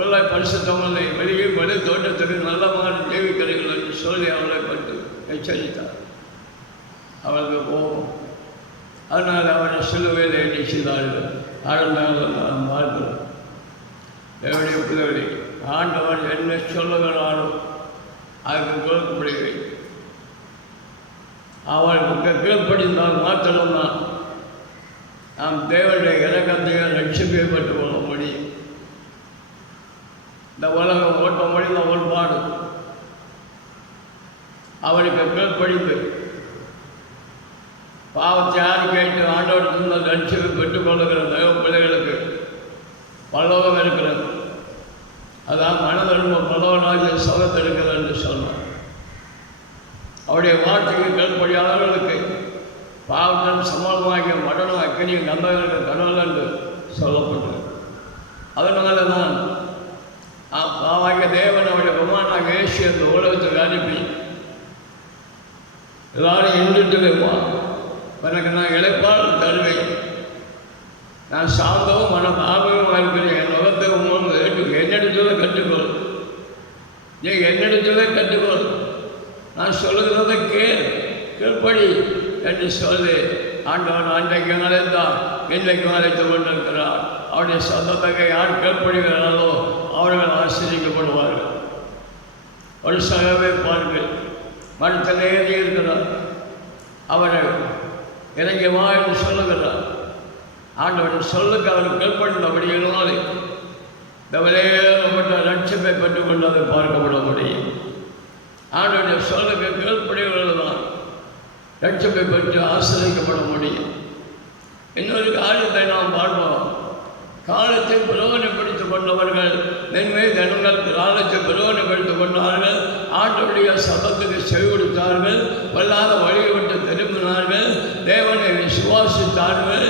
உள்ளே பரிசுத்தமில்லை, வெளியே வெளி தோட்டத்துக்கு நல்ல மாதிரி ஜீவிக்கிறீர்கள் என்று சொல்லி அவளை பற்றி எச்சரித்தார். அவளுக்கு கோபம். அதனால் அவரை சிலுவையில் எண்ணிச்சுதார்கள். ஆழ்ந்தார்கள் நாம் பார்க்கிறோம். தேவடைய பிள்ளைகளை ஆண்டவர் என்ன சொல்லுகிறாரோ அதுக்கு கொடுக்கப்படுவை. அவளுக்கு கீழ்ப்படிந்தால் மாத்திரம்தான் நாம் தேவனுடைய இறக்கத்தையை லட்சியத்தை பெற்றுக் கொள்ள முடியும். இந்த உலகம் ஓட்ட முடிந்த ஒரு பாடு அவளுக்கு கீழ்ப்படிந்து பாவத்தை யார் கேட்டு ஆண்டவர் இருந்த லட்சியத்தை பெற்றுக் கொள்ளுகிற தேவ பிள்ளைகளுக்கு பல்லவம் இருக்கிறது. அதான் மனதர்ம பல்லவனாகிய சபத்தை இருக்கிறது என்று சொன்னார். அவருடைய வார்த்தைக்கு கீழ்ப்படியாதவர்களுக்கு பாவத்தின் சமாளமாகிய மடனும் அக்கனியும் கந்தவர்களுக்கு கடவுள் என்று சொல்லப்பட்டது. அதனால தான் பாவாகிய தேவன் அவருடைய குமாரனாக இயேசு அந்த உலகத்துக்கு அனுப்பி எல்லாரும் எண்ணிட்டு வைப்பான். எனக்கு நான் இழைப்பால் தருவேன், நான் சாந்தவும் மனம் ஆபகமாக இருக்கிறேன், என் முகத்தை உணர்ந்து என்னிடத்துல கற்றுக்கொள், நீ என்னிடத்துல கற்றுக்கொள், நான் சொல்லுகிறதை கீழ்ப்படி என்று சொல்லி ஆண்டவன் அன்றைக்கு அழைத்தார், இன்றைக்கு அழைத்து கொண்டிருக்கிறார். அவருடைய சத்தத்தை யார் கீழ்ப்படுகிறார்களோ அவர்கள் ஆசிரியக்கப்படுவார்கள். ஒரு சகவே பாருங்கள், மரத்தில் ஏறி இருக்கிறார், அவரை இறங்கியமா என்று சொல்லுகிறார். ஆண்டவன் சொல்லுக்கு அவர் கீழ்ப்படிந்தபடியினாலே இந்த விலையேறப்பட்ட லட்சியத்தை பெற்றுக் கொண்டதை பார்க்கப்பட முடியும். ஆண்டவனுடைய சொல்லுக்கு கீழ்ப்படியவர்கள் தான் லட்சியத்தை பெற்று ஆசிரியக்கப்பட முடியும். இன்னொரு காரியத்தை நாம் பார்ப்போம். காலத்தை பிரயோஜனப்படுத்திக் கொண்டவர்கள் நன்மை தனங்கள் காலத்தை பிரயோஜனப்படுத்திக் கொண்டார்கள். ஆண்டவருடைய சபத்துக்கு செவி கொடுத்தார்கள், வல்லாத வழியை விட்டு திரும்பினார்கள், தேவனை விசுவாசித்தார்கள்.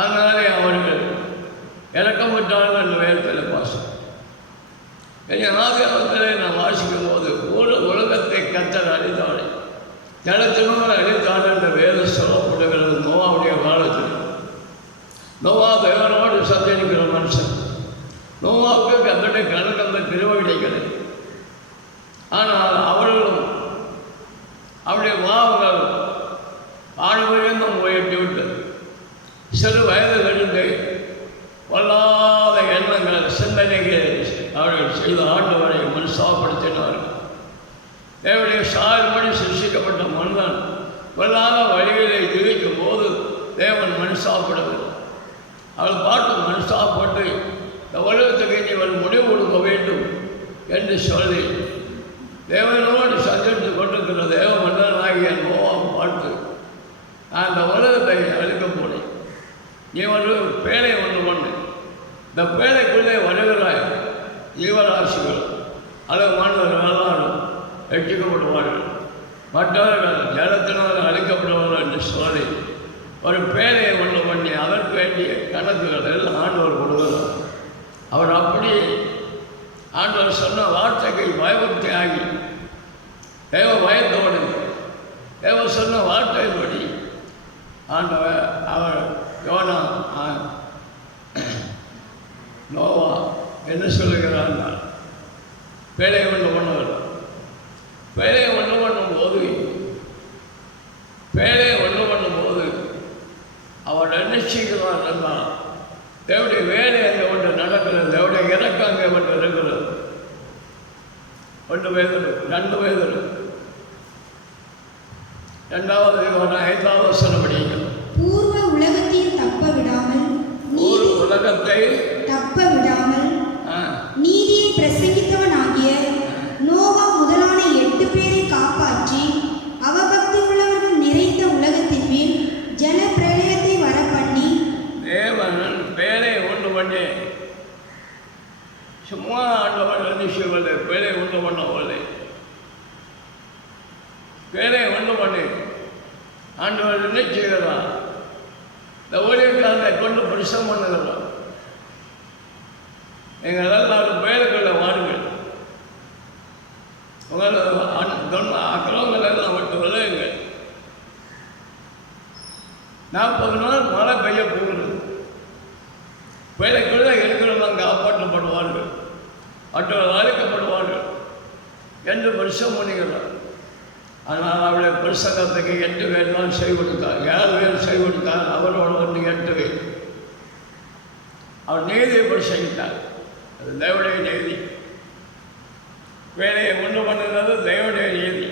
அதனாலே அவர்கள் இறக்கப்பட்டார்கள் என்று வேதத்தில் வாசம். ஆதியாகமத்திலே நாம் வாசிக்கும் போது உலகத்தை கர்த்தர் அழித்தார், ஜலத்தினோடு அழித்தார் என்ற வேதம் சொல்லப்படுகிறது. நோவாவுடைய காலத்தில் நோவா தேவனோடு சந்திக்கிற மனுஷன். நோவாவுக்கு கர்த்தருடைய கணக்கு கிருபை கிடைக்கிறது. ஆனால் அவர்களும் அவருடைய பாவங்கள் ஆழ்வழியும் உயர்த்தி விட்டது. சிறு வயதிலிருந்து வல்லாத எண்ணங்கள் சிந்தனைகள் அவர்கள் செய்த ஆண்டவரை மனுஷாப்படுத்தினார்கள். தேவனுடைய சாயல்படி சிருஷிக்கப்பட்ட மனிதன் வல்லாத வழிகளை திரிக்கும் போது தேவன் மனுஷாப்படுகிறார். அவள் பார்த்து மனுஷாப்பட்டு இந்த உலகத்துக்கு இவள் முடிவு கொடுக்க வேண்டும் என்று சொல்லி தேவனோடு சந்தித்து கொண்டிருக்கிற தேவ மன்னனாகிய நோவாவை பார்த்து அந்த உலகத்தை அழிக்க போனேன், நீ ஒரு பேழை ஒன்று பண்ணு, இந்த பேழைக்குள்ளே வருகிறாய் ஜீவராசிகள் அல்லது மாணவர்கள் எல்லாரும் வெட்டிக்கப்படுவார்கள், மற்றவர்கள் ஜலத்தினால் அழிக்கப்படுவார்கள் என்று சொல்லி ஒரு பேழையை ஒன்று பண்ணி அதற்கு வேண்டிய கணக்குகள் எல்லாம் ஆண்டவர் கொடுக்கிறார். அவர் அப்படி ஆண்டவர் சொன்ன வார்த்தைக்கு பயபக்தி ஆகி தேவ பயத்தோடு தேவ சொன்ன வார்த்தையின்படி ஆண்டவர் அவர் யோனா நோவா என்ன சொல்லுகிறார், பேழையை ஒன்று பண்ணுவார். பேழையை ஒன்று பண்ணும்போது செய்கிறார் என்றால் தேவனுடைய வேலை அங்கே ஒன்று நடக்கிறது, தேவனுடைய இறக்கம் அங்கே ஒன்று இருக்கிறது. 1 பேதுரு 2 பேதுரு 2வது 5வது வசனம் படியுங்கள். பூர்வ உலகத்தையும் தப்ப விடாமல் உலகத்தை தப்ப விடாமல் நீதியை பிரசங்கித்தவனாகிய நோவா முதலான 8 பேரை காப்பாற்றி அவபக்தி உள்ளவர்கள் நிறைந்த உலகத்தின் மேல் ஜல பிரளயத்தை வர பண்ணி தேவன் பேரை உண்டு பண்ணி சும்மா ஆண்டவன் நிச்சயவில்லை, பேரை உண்டு பண்ணவில்லை. பேரை உண்டு பண்ணி ஆண்டவர் என்ன செய்கிறார்? இந்த ஊழியக்காரனை கொண்டு பிரசவம் பண்ணுகிறார். எங்கள் எல்லாரும் பேருக்குள்ள வாருங்கள், உங்கள் அக்கிரமங்கள் எல்லாம் விட்டு விளையுங்கள். 40 நாள் மழை பெய்ய போகிறது. வேலைக்குள்ளே இருக்கிறவங்க காப்பாற்றப்படுவார்கள், மற்றவர்கள் அழைக்கப்படுவார்கள் என்று பிரசவம் பண்ணுகிறார். ஆனால் அவருடைய பிரசங்கத்துக்கு 8 பேர் தான் செய் கொடுத்தார். 7 பேர் செய் கொடுத்தார், அவரோட வந்து 8 பேர். அவர் நீதியை பிரசங்கித்தார். அது தேவனுடைய நீதி. வேலையை உண்டு பண்ணுகிறது தேவனுடைய நீதி.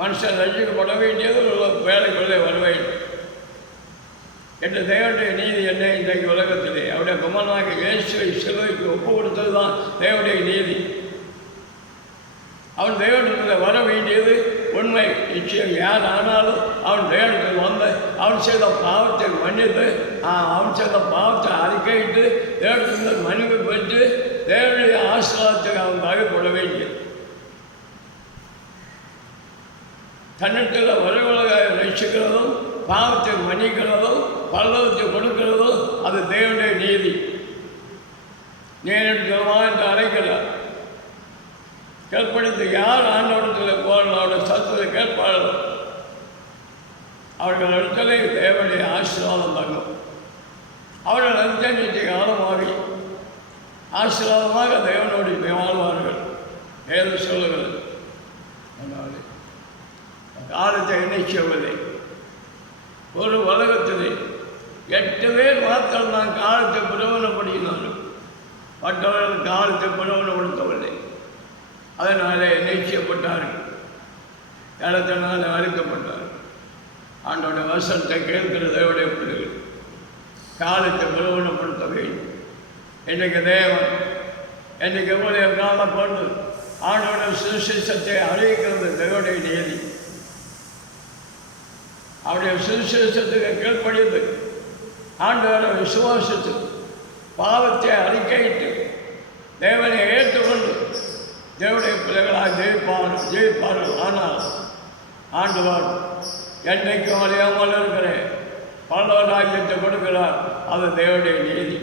மனுஷன் ரசிக்கப்பட வேண்டியது வேலைக்குள்ளே வர வேண்டும் என்று தேவனுடைய நீதி என்ன? இன்றைக்கு உலகத்திலே அவருடைய குமாரனாகிய இயேசுவை சிலுவைக்கு ஒப்பு கொடுத்தது தான் தேவனுடைய நீதி. அவன் தேவனிடத்தில் வர வேண்டியது உண்மை, நிச்சயம். யார் ஆனாலும் அவன் தேவனிடத்தில் வந்து அவன் செய்த பாவத்தை மன்னித்து அவன் செய்த பாவத்தை அறிக்கையிட்டு தேவனிடத்தில் மன்னிப்பு பெற்று தேவனுடைய ஆசீர்வாதத்தை அவன் தகுப்பட வேண்டியது. தன்னிடத்தில் வரவுலக ரசிக்கிறதும் பாவத்தை மன்னிக்கிறதும் பல்லவத்தை கொடுக்கிறதும் அது தேவனுடைய நீதி. நேரிடுமா என்று அழைக்கிறார். கேட்படுத்து யார் ஆண்டவரத்தில் போகிறோட சத்தத்தை கேட்பாளோ அவர்கள் இடத்துல தேவனுடைய ஆசீர்வாதம் தங்கும். அவர்கள் அஞ்சஞ்சு காலமாகி ஆசீர்வாதமாக தேவனோடு வாழ்வார்கள். ஏது சொல்லுகிறது? காலத்தை எண்ணிக்கவில்லை. ஒரு உலகத்திலே 8 பேர் மாத்திரம் தான் காலத்தை பிரபலப்படுத்தினார்கள், மற்றவர்கள் காலத்தை பிரபலப்படுத்தவில்லை. அதனாலே நிச்சயப்பட்டார்கள், இடத்தினால அழிக்கப்பட்டார்கள். ஆண்டோட வசனத்தை கேட்கிற தேவனுடைய பிள்ளைகள் காலத்தை பிரபலப்படுத்த வேண்டும். இன்றைக்கு தேவன் இன்றைக்கு எவ்வளோ காலம் கொண்டு ஆண்டோட சுவிசேஷத்தை அறிவிக்கிறது தேவனுடைய நீதி. அவருடைய சுவிசேஷத்துக்கு கீழ்ப்படிந்து ஆண்டவரை விசுவாசித்து பாவத்தை அறிக்கையிட்டு தேவனை ஏற்றுக்கொண்டு தேவனுடைய பிள்ளைகளாக ஜெயிப்பார்கள். ஆனால் ஆண்டவர் என்றைக்கும் அறியாமல் இருக்கிற பரலோகராஜ்யத்தை கொடுக்கிறார். அது தேவனுடைய நீதி.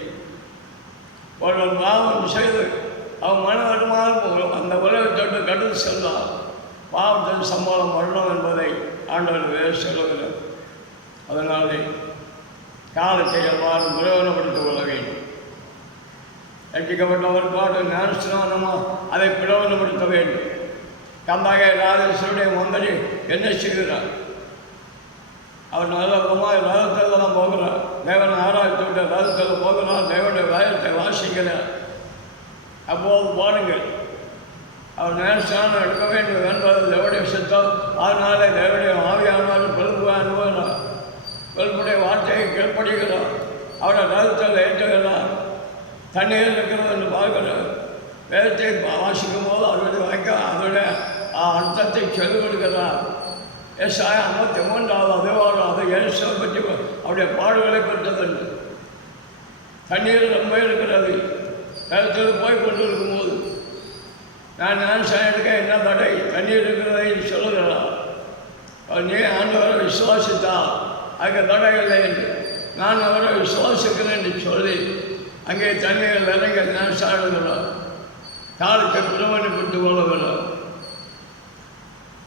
ஒருவன் பாவம் செய்து அவன் மனவருமானம் அந்த உலகத்தோடு கடந்து சென்றால் பாவத்தின் சம்பளம் வரணும் என்பதை ஆண்டவர் வேறு சொல்லுகிறார். அதனாலே காலத்தை எல்லாரும் பிரயோஜனப்படுத்திக் கொள்ள வேண்டும். ரட்சிக்கப்பட்டவர் பாடு ஞானஸ்நானமோ அதை பிரயோஜனப்படுத்த வேண்டும். கம்பாக ராஜேஸ்வருடைய மந்திரி என்ன செய்கிறார்? அவர் நல்ல விதமாக ரதத்தில் தான் போகிறார். தேவனை ஆராய்ச்சிவிட்ட ரதத்தில் போகிறார். தேவனுடைய வேதத்தை வாசிக்கிறார். அப்போது பாருங்கள், அவர் ஞானஸ்நானம் எடுக்க வேண்டும் என்பது தேவனுடைய சித்தம். அதனாலே தேவனுடைய ஆவியானவர் பெரும்பு அனுபவம் பெரும்புடைய வார்த்தையை கீழ்ப்படுகிறார். அவரை ரதத்தில் ஏற்றுகிறார். தண்ணீர் இருக்கிறது என்று பார்க்கிறார். வேதத்தை வாசிக்கும் போது அதோடைய அர்த்தத்தை சொல்லிக் கொடுக்கிறார். ஏசாயா 53வது அதிகாரம் அதை இயேசுவை பற்றி அவருடைய பாடுகளை பெற்றது. தண்ணீர் ரொம்ப இருக்கிறது. வேதத்தில் போய் கொண்டு இருக்கும்போது நான் ஞானஸ்நானம் எடுக்க என்ன தடை? தண்ணீர் இருக்கிறதை சொல்லுகிறார். நீ ஆண்டவரை விசுவாசித்தால் அங்கே தடை இல்லை என்று நான் அவரை விசுவாசிக்கிறேன் என்று சொல்லி அங்கே தண்ணீர் இறங்க ஞானஸ்நானம் காலத்தை பிரமணிப்படுத்திக் கொள்ளுகிறார்.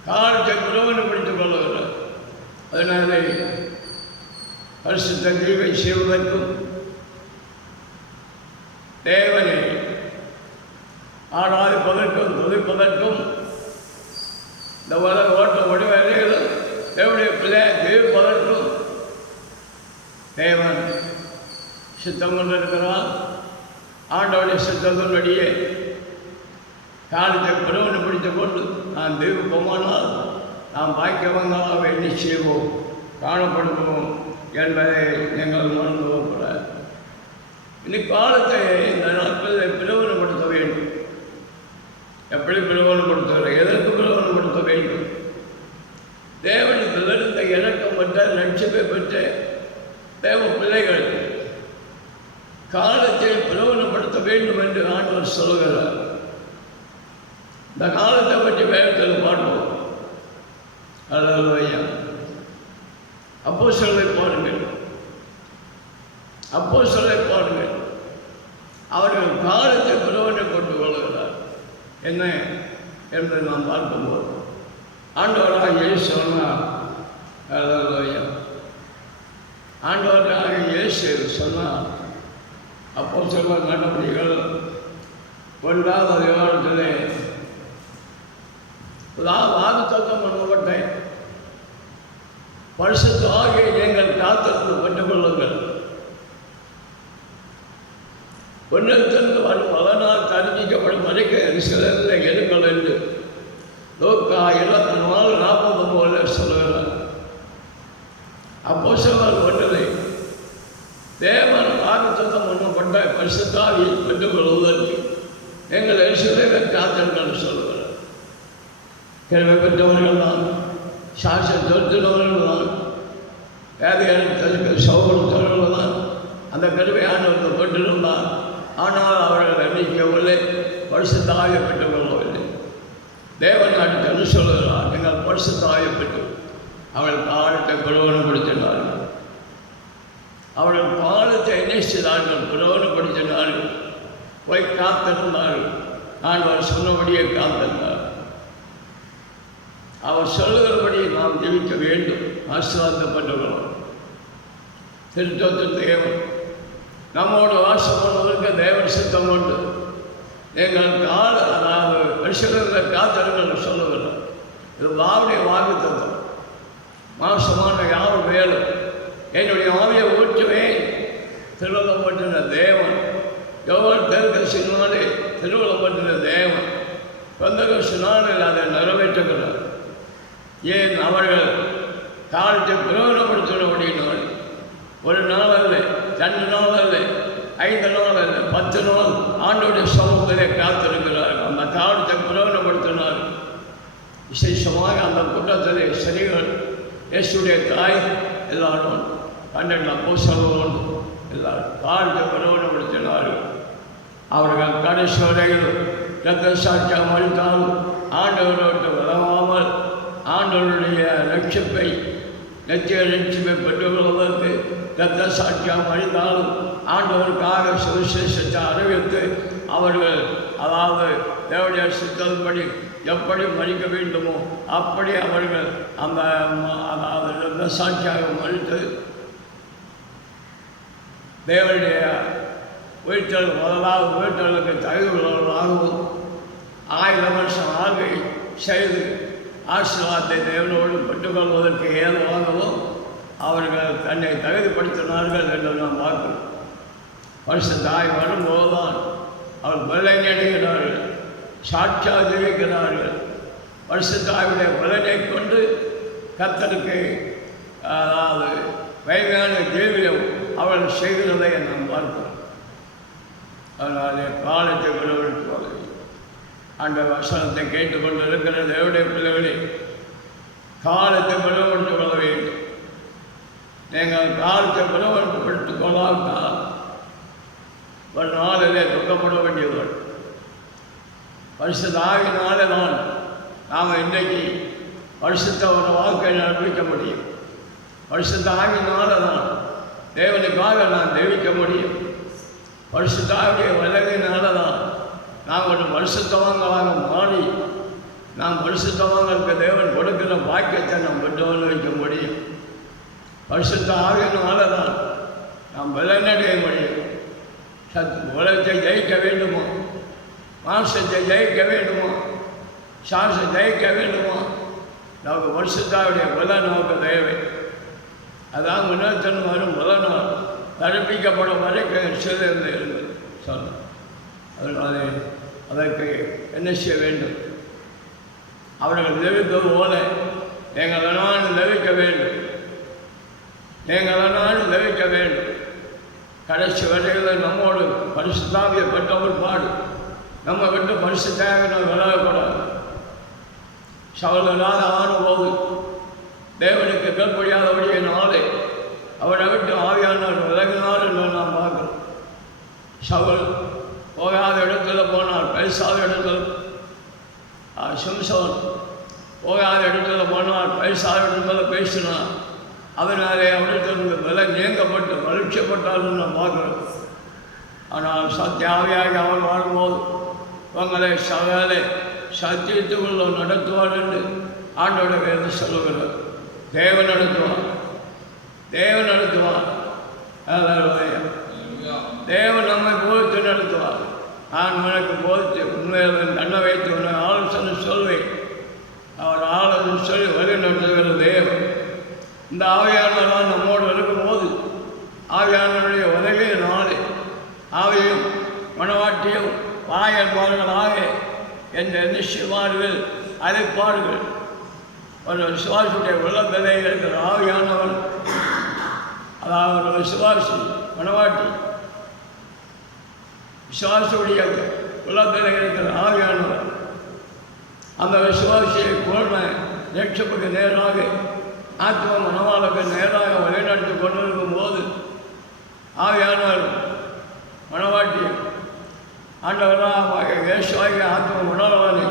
காலத்தை பிரமணிப்படுத்திக் கொள்ளுகிறார். அதனாலே பரிசுத்த கிருபை செய்வதற்கும் தேவனை ஆராதிப்பதற்கும் துதிப்பதற்கும் இந்த உலக ஓட்ட வடிவேலைகளும் தேவனுடைய பிள்ளை ஜெயிப்பதற்கும் தேவன் சித்தம் கொண்டிருக்கிறார். ஆண்டவருடைய சித்தத்தின்படியே காலத்தை பிறவனை பிடித்து கொண்டு நான் தெய்வ போமானால் நாம் பாய்க்கவங்களாக எண்ணி செய்வோம், காணப்படுவோம் என்பதை நீங்கள் மறந்து போகக்கூடாது. இனி காலத்தை இந்த நாட்களில் பிரயோகப்படுத்த வேண்டும். எப்படி பிரயோகப்படுத்த, எதற்கு பிரயோகப்படுத்த வேண்டும்? தேவனிடத்திலிருந்து இறக்கம் பெற்ற லட்சியத்தை பெற்ற தேவ பிள்ளைகள் காலத்தை பிரயோகப்படுத்த வேண்டும் என்று ஆண்டவர் சொல்கிறார். இந்த காலத்தை பற்றி வேதத்தில் பார்ப்போம். அல்லேலூயா. அப்போஸ்தலரை பாருங்கள், அப்போஸ்தலரை பாருங்கள். அவர்கள் காலத்தை பிரயோஜனப்பட்டு கொள்கிறார். என்ன என்று நாம் பார்க்கும்போது ஆண்டவராக இயேசு சொன்னார். அல்லேலூயா. ஆண்டவராக இயேசு சொன்னார். அப்போஸ்தலர் நடவடிக்கைகள் 1ஆம் அதிகாரத்திலே வாக்குத்தத்தம் பண்ணப்பட்ட பரிசுத்த ஆவியை நீங்கள் காத்திருந்து பெற்றுக் கொள்ளுங்கள். ஒன்றிலிருந்து வரும் பலனால் தரிசிக்கப்படும் வரைக்கும் சிலரில் இருங்கள் என்று லூக்கா 24:40 சொல்லுகிறார். அப்போஸ்தலர் 1 தேவன் வாக்குத்தத்தம் பண்ணப்பட்ட பரிசுத்த ஆவியை பெற்றுக் கொள்வதற்கு எங்கள் சிலர் காத்திருங்கள் சொல்லுகிறார். கேள்வி பெற்றவர்கள் தான், சாட்சியம் தொடுத்தவர்கள் தான், வேதையை சௌகரியத்தவர்கள் தான் அந்த கருவை ஆண்டவர்கள் பெற்றிருந்தார். ஆனால் அவர்கள் எண்ணிக்கவில்லை, பரிசுத்த ஆவியை பெற்றுக் கொள்ளவில்லை. தேவன் அடுத்து சொல்லுகிறார், நீங்கள் பரிசுத்த ஆவியை பெற்று அவர்கள் காலத்தை பிரயோஜனப்படுத்தினார்கள். அவர்கள் காலத்தை என்ன செய்தார்கள்? பிரயோஜனப்படுத்தினார்கள். போய் காத்திருந்தார்கள். ஆண்டவர் சொன்னபடியே காத்திருந்தார். அவர் சொல்லுகிறபடி நாம் ஜெபிக்க வேண்டும். ஆசீர்வாதப்பட்டவர்கள் திருத்தத்தில் தேவன் நம்மோடு வாசம் பண்ணுவதற்கு தேவன் சித்தம் கொண்டு எங்கள் அதாவது வருஷத்தில் காத்திருங்கள் சொல்லுகிறார். இது வாவுடைய வாக்குத்தத்தம். மாசமான யாரும் வேலை என்னுடைய ஆவியை ஊற்றுவேன் திருவள்ளப்பட்டின தேவன். எவ்வளவு தெற்கசினாலே திருவள்ளப்பட்டின தேவன் பெந்தகசினாலில் அதை நிறைவேற்றுகிறார். ஏன் அவர்கள் காலத்தை பிரயோஜனப்படுத்தினபடினால் ஒரு நாள் அல்ல, 2 நாள் அல்ல, 5 நாள் அல்ல, 10 நாள் ஆண்டோடைய சமூகத்திலே காத்திருக்கிறார்கள். அந்த காலத்தை பிரயோஜனப்படுத்தினார். விசேஷமாக அந்த கூட்டத்திலே ஸ்திரீகள், இயேசுடைய தாய் எல்லாரும் 12 அப்போஸ்தலர்கள் எல்லாரும் காலத்தை பிரயோஜனப்படுத்தினார்கள். அவர்கள் கடைசி வரையில் இரத்த சாட்சியாக மறித்தாலும் ஆண்டவரோடு உதவாமல் ஆண்டவருடைய லட்சியத்தை நித்திய லட்சியத்தை பெற்றுக்கொள்வதற்கு இரத்த சாட்சியாக மறித்தாலும் ஆண்டவருக்காக சுவிசேஷத்தை அறிவித்து அவர்கள் அதாவது தேவனுடைய சித்தப்படி எப்படி மறிக்க வேண்டுமோ அப்படி அவர்கள் அந்த அதாவது இரத்த சாட்சியாக மறித்து தேவனுடைய உயிர்த்தல் முதலாவது உயிர்த்தலுக்கு தகுதியுள்ளவர்களாகவும் 1000 வருஷம் ஆகை செய்து ஆசீர்வாதத்தை தேவனோடு பெற்றுக்கொள்வதற்கு ஏதுவாகவும் அவர்கள் தன்னை தகுதிப்படுத்தினார்கள் என்று நாம் பார்க்கிறோம். பரிசுத்த தாய் வரும்போதுதான் அவர் பலனை அடைகிறார்கள், சாட்சியாக ஜெயிக்கிறார்கள். பரிசுத்த தாயுடைய பலனை கொண்டு கர்த்தருக்கு அதாவது வைமையான ஜீவியம் அவர்கள் செய்கிறதை நாம் பார்க்கிறோம். அதனாலே காலத்தை விளைவிட்டு அந்த வசனத்தை கேட்டுக்கொண்டு இருக்கிற தேவனுடைய பிள்ளைகளே, காலத்தை விளைவிட்டுக் கொள்ள வேண்டும். நீங்கள் காலத்தை விளைவிட்டுக் கொள்ளாவிட்டால் ஒரு நாளிலே துக்கப்பட வேண்டியவர்கள். பரிசுத்த ஆவியினாலே தான் நாம் இன்றைக்கு பரிசுத்த ஒரு வாழ்க்கை நடப்பிக்க முடியும். பரிசுத்த ஆவியினால தான் தேவனுக்காக நான் தெய்விக்க முடியும். பரிசுத்த ஆவிய வல்லமையினால தான் நாம் ஒரு பரிசுத்தவான்களாக மாறி நாம் பரிசுத்தவான்களுக்கு தேவன் கொடுக்கிற பாக்கியத்தை நாம் பெற்று வைக்க முடியும். பரிசுத்த ஆவியினால தான் நாம் பலனடைய முடியும். உலகத்தை ஜெயிக்க வேண்டுமோ, மாசத்தை ஜெயிக்க வேண்டுமோ, சாசை ஜெயிக்க வேண்டுமோ, நமக்கு பரிசுத்தாவுடைய பலன் நமக்கு தேவை. அதான் முன்னேற்றம் வரும் முதல் நாள் தடுப்பிக்கப்படும் வரைக்கும் சிறையில் இருங்கள் சொன்னார். அதனாலே அதற்கு என்ன செய்ய வேண்டும்? அவர்கள் லெவித்தது போல எங்களனால் லெவிக்க வேண்டும், எங்களனால் லெவிக்க வேண்டும். கடைசி வரையில் நம்மோடு பரிசுத்தாவியை பெற்றவர் பாடு. நம்ம விட்டு பரிசுத்தாவியை நம்ம விலகக்கூடாது. சவலாத ஆனும்போது தேவனுக்கு கற்படியாதபடிய நாளே அவரை விட்டு ஆவியானவர் விலகினார் என்று நாம் பார்க்கிறோம். சவல் போகாத இடத்துல போனார், பேசாத இடத்துல சிம்சோன் போகாத இடத்துல போனார், பேசாத இடத்துல பேசினார். அதனாலே அவரிடத்திலிருந்து விலை நீங்கப்பட்டு பரீட்சப்பட்டார்னு நாம் பார்க்குறோம். ஆனால் சத்தியாவியாக அவர் வாழும்போது உங்களை சகலே சத்தியத்துக்குள்ள நடத்துவார் என்று ஆண்டோட வேதம் சொல்லுகிறார். தேவன் நடத்துவார், தேவன் நடத்துவார். தேவன் நம்மை போதித்து நடத்துவார். நான் உனக்கு போதித்து உண்மையில் கண்ணை வைத்து உன்னை ஆலோசனை சொல்வேன். அவர் ஆலோசனை சொல்லி வழி நடத்துகிற தேவன். இந்த ஆவியானவர்கள் நம்மோடு இருக்கும்போது ஆவியானவருடைய உதவியினாலே ஆவியும் மனவாட்டியும் வாயல்பார்களாக என்ற நிச்சயமார்கள் அழைப்பார்கள். ஒரு விசுவாசியுடைய உள்ளத்திலே இருக்கிற ஆவியானவர், அதாவது ஒரு விசுவாசி மனவாட்டி விசுவாசியுடைய உள்ளத்தில் இருக்கிற ஆவியானவர் அந்த விசுவாசியை பூர்ண ரட்சிப்புக்கு நேராக ஆத்ம மனவாளுக்கு நேராக வழிநடத்தி கொண்டிருக்கும் போது ஆவியானவர் மனவாட்டி ஆண்டவராக இயேசுவாகிய ஆத்ம மனவாளனை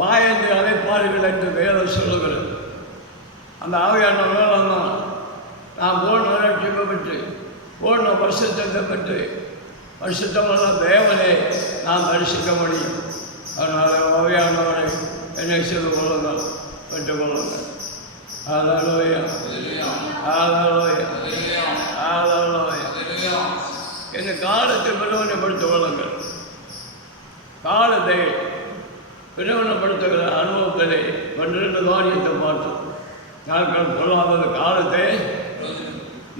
வாயென்று அழைப்பார்கள் என்று வேதம் சொல்லுகிறது. அந்த ஆவியானவர் நாம் பூர்ண ரட்சிப்பை பெற்று பூர்ண பரிசுத்தத்தை பெற்று பரிசுத்தமான தேவனை நாம் தரிசிக்க முடியும். அதனால் ஆவியானவரை என்னை செய்து கொள்ளுங்கள், பெற்றுக் கொள்ளுங்கள். ஹல்லேலூயா, ஹல்லேலூயா, ஹல்லேலூயா. இந்த காலத்தை பிரயோஜனப்படுத்திக் கொள்ளுங்கள். காலத்தை பிரயோஜனப்படுத்துகிற அனுபவத்திலே 12 காரியத்தை பார்த்தோம். நாட்கள் பொருளாதார காலத்தை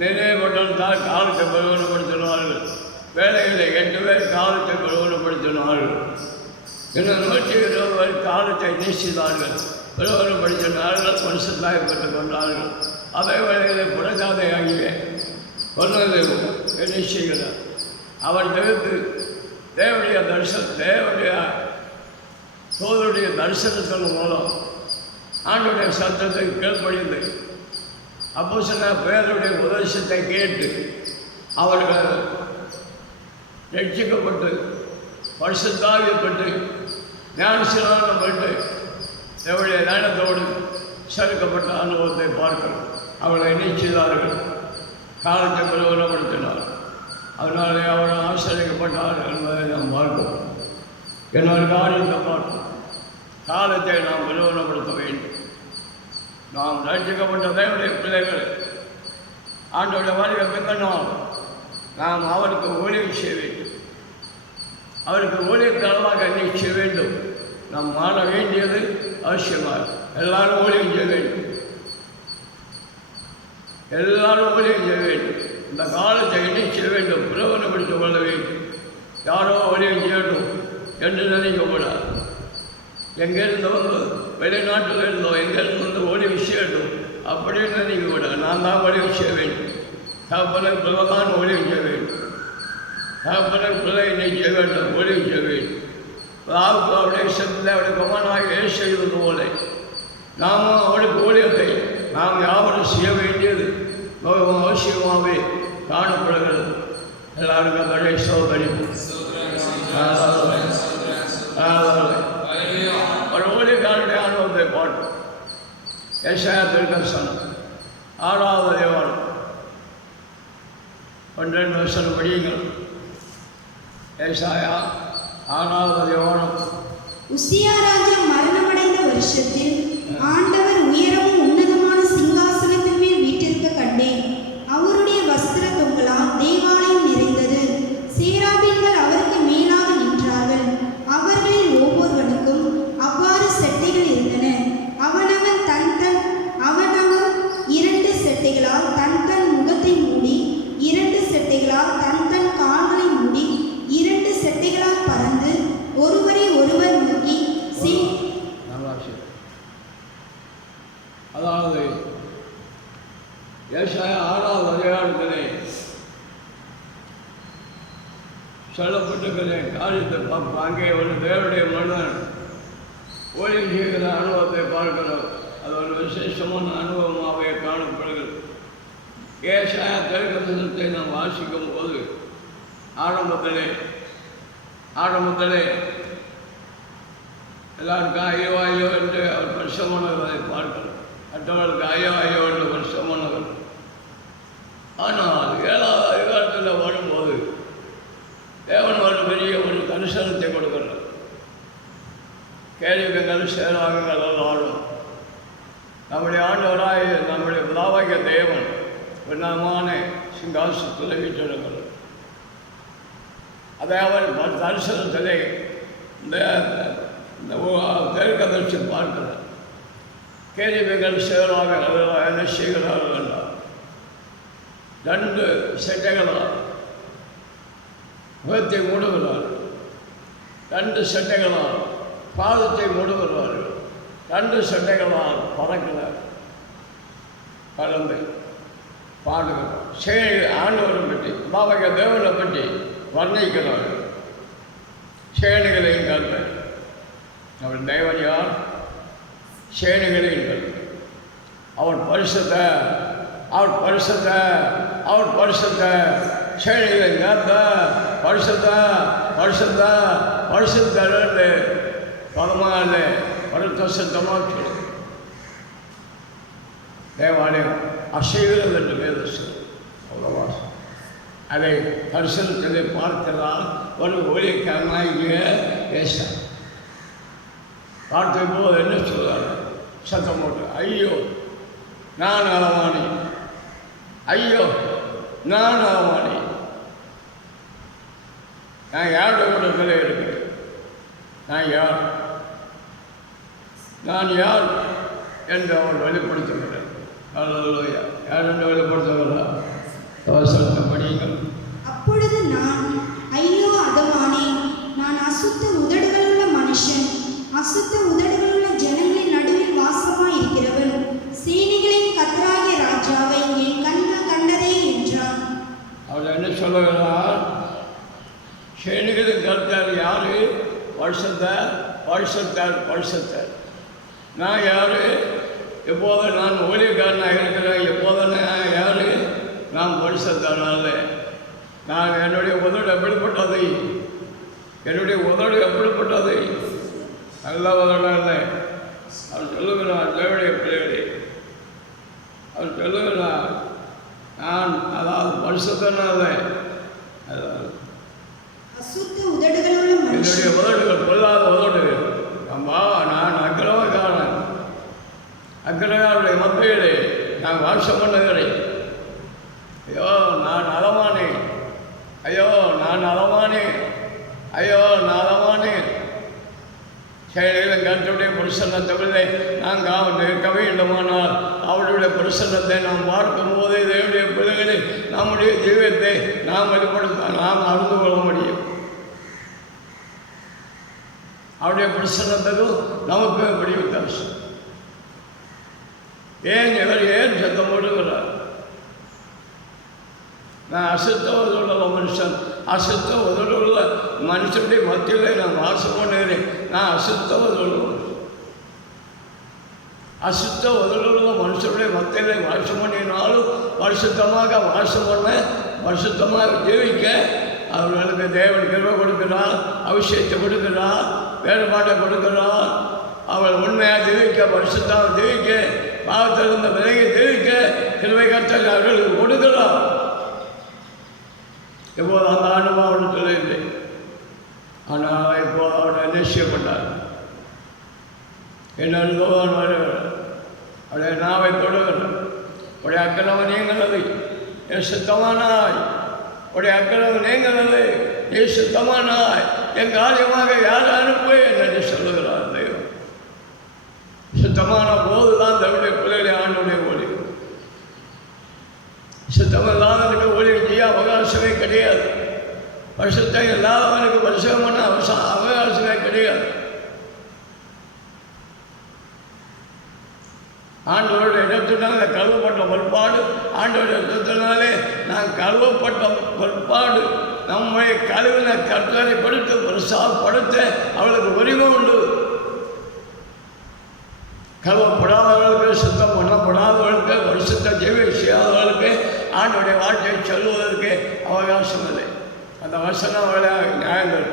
நினைவுபட்டால் காலத்தை பிரயோஜனப்படுத்தினார்கள். வேலைகளை 8 பேர் காலத்தை பிரயோஜனப்படுத்தினார்கள். இன்னும் 120 பேர் காலத்தை நேசித்தார்கள், பிரயோஜனப்படுத்தினார்கள், மனுஷத்தாய் பெற்றுக் கொண்டார்கள். அதே வேளையில் புறக்காதை ஆகிய பொருளை என்ன செய்கிறார்? அவர் தவிர்த்து தேவனுடைய தேவனுடைய சோதருடைய தரிசனத்தின் மூலம் ஆண்டுடைய சத்தத்தை கேட்படிந்து அப்போ சொன்ன பேருடைய உபதேசத்தை கேட்டு அவர்கள் ரட்சிக்கப்பட்டு பரிசுத்தாவியப்பட்டு ஞானஸ்நானம் பெற்று தேவனுடைய ஞானத்தோடு சேர்க்கப்பட்ட அனுபவத்தை பார்க்கிறோம். அவர்களை என்ன செய்தார்கள்? காலத்தை பிரயோஜனப்படுத்தினார். அதனாலே அவர் ஆசிரியப்பட்டார் என்பதை நாம் பார்க்கிறோம். இன்னொரு காரியத்தை பார்ப்போம். காலத்தை நாம் பிரயோஜனப்படுத்த வேண்டும். நாம் ரட்சிக்கப்பட்ட தேவனுடைய பிள்ளைகள் ஆண்டோடைய வருகை பின்னோம் நாம் அவருக்கு ஊழியம் செய்ய வேண்டும். அவருக்கு ஊழியத்தனமாக நிச்சய வேண்டும். நாம் மாற வேண்டியது அவசியமாக. எல்லாரும் ஊழியம் செய்ய வேண்டும், எல்லாரும் ஊழியம் செய்ய வேண்டும். இந்த காலத்தை நிச்சய வேண்டும், பிரயோஜனப்படுத்திக் கொள்ள வேண்டும். யாரோ ஊழியம் செய்யணும் என்று நினைக்கக்கூடாது. எங்கேருந்து வந்து வெளிநாட்டில் இருந்தோம், எங்கேருந்து வந்து ஊழியம் செய்யணும் அப்படின்னு நினைக்கக்கூடாது. நான் தான் ஊழியம் செய்ய வேண்டும். தகப்பனை பிரபலமான ஊழியம் செய்ய வேண்டும். தகப்பனை பிள்ளை செய்ய வேண்டும், ஊழியம் செய்ய வேண்டும். அதாவது அவருடைய சத்தில் அவருடைய கமனாக செய்வது போல நாமும் அவருடைய ஊழியத்தை நாம் யாவரும் செய்ய வேண்டியது அவசியமாகவே காணப்படுகிறது. எல்லாருக்கும் கடை சோதரிப்பு ஒரு ஊழியக்காரனுடைய அனுபவத்தை பார்ப்போம். ஏசாயா தீர்க்கதரிசனம் 6வது அதிகாரம் 12 வசனம் படியுங்கள். ஏசாயா 6வது அதிகாரம். உசியா ராஜா மரணமடைந்த வருஷத்தில் ஆண்டவர் உயரமும் உன்னதமான சிங்காசனத்தின் மேல் வீற்றிருக்க கண்டேன். அவருடைய வஸ்திர தொங்கலால் தேவாலயம் நிறைந்தது. சேராபீன்கள் அவருக்கு மேலாக நின்றார்கள். அவர்களில் ஒவ்வொருவனுக்கும் அவ்வாறு செட்டைகள் இருந்தன. அவனவன் 2 செட்டைகளால் தன் முகத்தை மூடி 2 செட்டைகள் ஏசாயா 6வது அதிகாரத்திலே சொல்லப்பட்டிருக்கிற காரியத்தை பார்ப்போம். அங்கே ஒரு தேவனுடைய மனிதன் ஊழியம் செய்கிற அனுபவத்தை பார்க்கிறோம். அது ஒரு விசேஷமான அனுபவமாகவே காணப்படுகிறது. ஏசாயா தீர்க்கதரிசனத்தை நாம் வாசிக்கும் போது ஆரம்பத்திலே எல்லாருக்கும் ஐயோ ஐயோ என்று அவர் பரிசமானவர்களை பார்க்கிறோம். மற்றவர்களுக்கு ஐயோ ஐயோ என்று பரிசமானவர். ஆனால் 7வது அதிகாரத்தில் வரும்போது தேவன் ஒரு பெரிய ஒரு தரிசனத்தை கொடுக்கிறார். கேள்விகள் சேராகங்கள் எல்லாரும் நம்முடைய ஆண்டவராய் நம்முடைய பிதாவாகிய தேவன் பின்னமான சிங்காசனத்தில் வீற்றிருக்கிறார். அதை அவர் தரிசனத்திலே இந்த தீர்க்கதரிசி பார்க்கிறார். கேள்விகள் சேராக என்ன செய்கிறார்கள் என்றார் 2 செட்டைகளால் முகத்தை மூடுகிறார்கள், 2 செட்டைகளால் பாதத்தை மூடுகிறார்கள், 2 செட்டைகளால் பறக்கிறார். பறந்து பாடுகிறார். ஆண்டவரை பற்றி பாவக தேவனை பற்றி வர்ணிக்கிறார்கள். சேனைகளையும் கருத்து அவர் தேவன் யார்? சேனைகளையும் கருத்து அவர் பரிசுத்த சேனைகளை காத்த பரிசுத்தரே பதமாக பருத்த சுத்தமாக சொல்லு. தேவாலயம் அசைகிறது என்று வேதம் அவ்வளவா அதை தரிசனத்தை பார்க்கிறார். ஒரு ஊழியக்காரனாகிய ஏசா பார்த்த போது என்ன சொல்றாரு? சத்தம் போட்டு ஐயோ நான் அளவானி, ஐயோ நான் அளவானி, நான் யாருடைய உடல்களே இருக்கிறேன், நான் யார் என்று அவர் வெளிப்படுத்துகிறார். யார் என்று வெளிப்படுத்துகிறார்? படியுங்கள். அப்பொழுது நான் ஐயோ அதமானே, நான் அசுத்த உதடுகளுள்ள மனுஷன், அசுத்த உதடுகளுள்ள ஜனங்களின் நடுவில் வாசமாயிருக்கிறவன், சேனைகளின் கர்த்தராகிய ராஜாவை என் கண்கள் கண்டதே என்றான். அவர் என்ன சொல்லுகிறார்? சேனைகளின் கர்த்தர் யாரு? பரிசுத்தர். நான் யாரு? எப்போது நான் ஊழியக்காரனாக இருக்கிறேன். எப்போது நான் யாரு? நான் பரிசுத்தனால. நான் என்னுடைய உதடு எப்படிப்பட்டது? நல்ல உதடால. அவர் சொல்லுகிறார், தேவனுடைய பிள்ளைகளே, அவர் சொல்லுகிறார், நான் அதாவது பரிசுத்தனால, அதாவது அசுத்த உதடுகளுள்ள மனுஷன், என்னுடைய உதடுகள் பொல்லாத உதடுகள். அம்மா, நான் அக்கிரகாருடைய மத்தியிலே நான் வாசம் பண்ணுகிறேன். ஐயோ நான் அளவானேன், செயலில் கர்த்தருடைய பிரசன்னத்தை நாம் இருக்க வேண்டுமானால் அவருடைய பிரசன்னத்தை நாம் பார்க்கும்போதே தேவனுடைய பிள்ளைகளை நம்முடைய ஜீவத்தை நாம் நாம் அறிந்து கொள்ள முடியும். அவருடைய பிரசன்னத்துக்கும் நமக்கு எப்படி வித்தியாசம்? ஏன் சத்தம் போடுகிறார்? நான் அசுத்த உதடுள்ள மனுஷனுடைய மத்தியில் நான் வாசம் பண்ணுகிறேன். நான் அசுத்த உதடுள்ள மனுஷனுடைய மத்தியில் வாசம் பண்ணினாலும் பரிசுத்தமாக வாசம் பண்ண, பரிசுத்தமாக ஜீவிக்க அவர்களுக்கு தேவன் கிருபை கொடுக்கிறார், அபிஷேகத்தை கொடுக்கிறார், வேறுபாட்டை கொடுக்கிறார். அவள் உண்மையாக ஜீவிக்க, பரிசுத்தாக ஜீவிக்க, பாவத்திலிருந்த விலகி ஜீவிக்க கிருபை கர்த்தர் அவர்களுக்கு கொடுக்கிறார். எப்போது அந்த அனுபவம் சொல்லியிருந்தே, ஆனால் இப்போது அவனை நிச்சயப்பட்டார். என்ன அனுபவம் வருகிறார்? அவருடைய நாவை தொடுகிறார். உடைய அக்கிரமம் நீங்கிறது, நீ சுத்தமானாய். உடைய அக்கிரமம் நீங்கிறது, நீ சுத்தமானாய். என் காரியமாக யார் அனுப்புவேன் என்று சொல்லுகிறார் தெய்வம். சுத்தமான போதுதான் தன்னுடைய பிள்ளைகளை ஆண்டுடைய ஒளி. சுத்தமில்லாதவனுக்கு ஊழியம் செய்ய அவகாசமே கிடையாது. பரிசுத்தம் இல்லாதவனுக்கு பரிசுத்தம் பண்ண அவகாசமே கிடையாது. ஆண்டவருடைய இடத்தில் நாங்கள் கழுவப்பட்ட பிற்பாடு ஆண்டவருடைய ரத்தத்தினாலே நான் கழுவப்பட்ட பிற்பாடு நம்மை கழுவின கட்டளை படுத்த பிரசாதப்படுத்த அவளுக்கு உரிமை உண்டு. கழுவப்படாதவர்களுக்கு, சுத்தம் பண்ணப்படாதவர்களுக்கு, பரிசுத்த ஜீவை செய்யாதவர்களுக்கு ஆண்டவருடைய வாழ்க்கையை சொல்லுவதற்கு அவகாசம் இல்லை. அந்த வசனம் அவளை நியாயங்கள்,